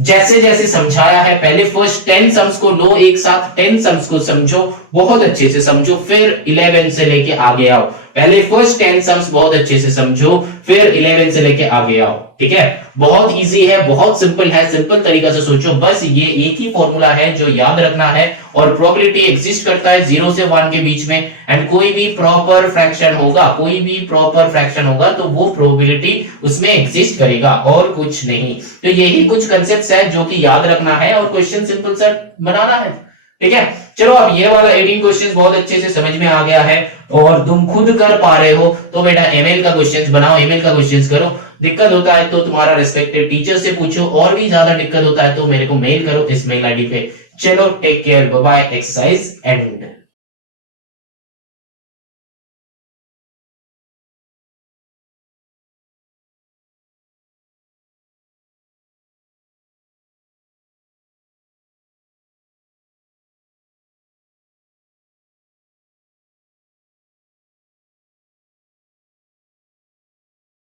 जैसे जैसे समझाया है, पहले फर्स्ट 10 सम्स को लो एक साथ, 10 सम्स को समझो, बहुत अच्छे से समझो, फिर 11 से लेके आगे आओ। पहले फर्स्ट 10 सम्स बहुत अच्छे से समझो, फिर 11 से लेके आगे आओ, ठीक है। बहुत इजी है, बहुत सिंपल है, सिंपल तरीका से सोचो, बस ये एक ही फॉर्मूला है जो याद रखना है, और प्रोबेबिलिटी एग्जिस्ट करता है 0 से 1 के बीच में, एंड कोई भी प्रॉपर फ्रैक्शन होगा, कोई भी प्रॉपर फ्रैक्शन होगा तो वो प्रोबेबिलिटी उसमें एग्जिस्ट करेगा, और कुछ नहीं। तो यही कुछ कंसेप्ट्स है जो कि याद रखना है, और क्वेश्चन सिंपल सा बनाना है, ठीक है। चलो अब ये वाला 18 क्वेश्चंस बहुत अच्छे से समझ में आ गया है, और तुम खुद कर पा रहे हो, तो बेटा एमएल का क्वेश्चंस बनाओ, एमएल का क्वेश्चंस करो। दिक्कत होता है तो तुम्हारा रिस्पेक्टेड टीचर से पूछो, और भी ज्यादा दिक्कत होता है तो मेरे को मेल करो इस मेल आईडी पे। चलो take care, bye bye, exercise and.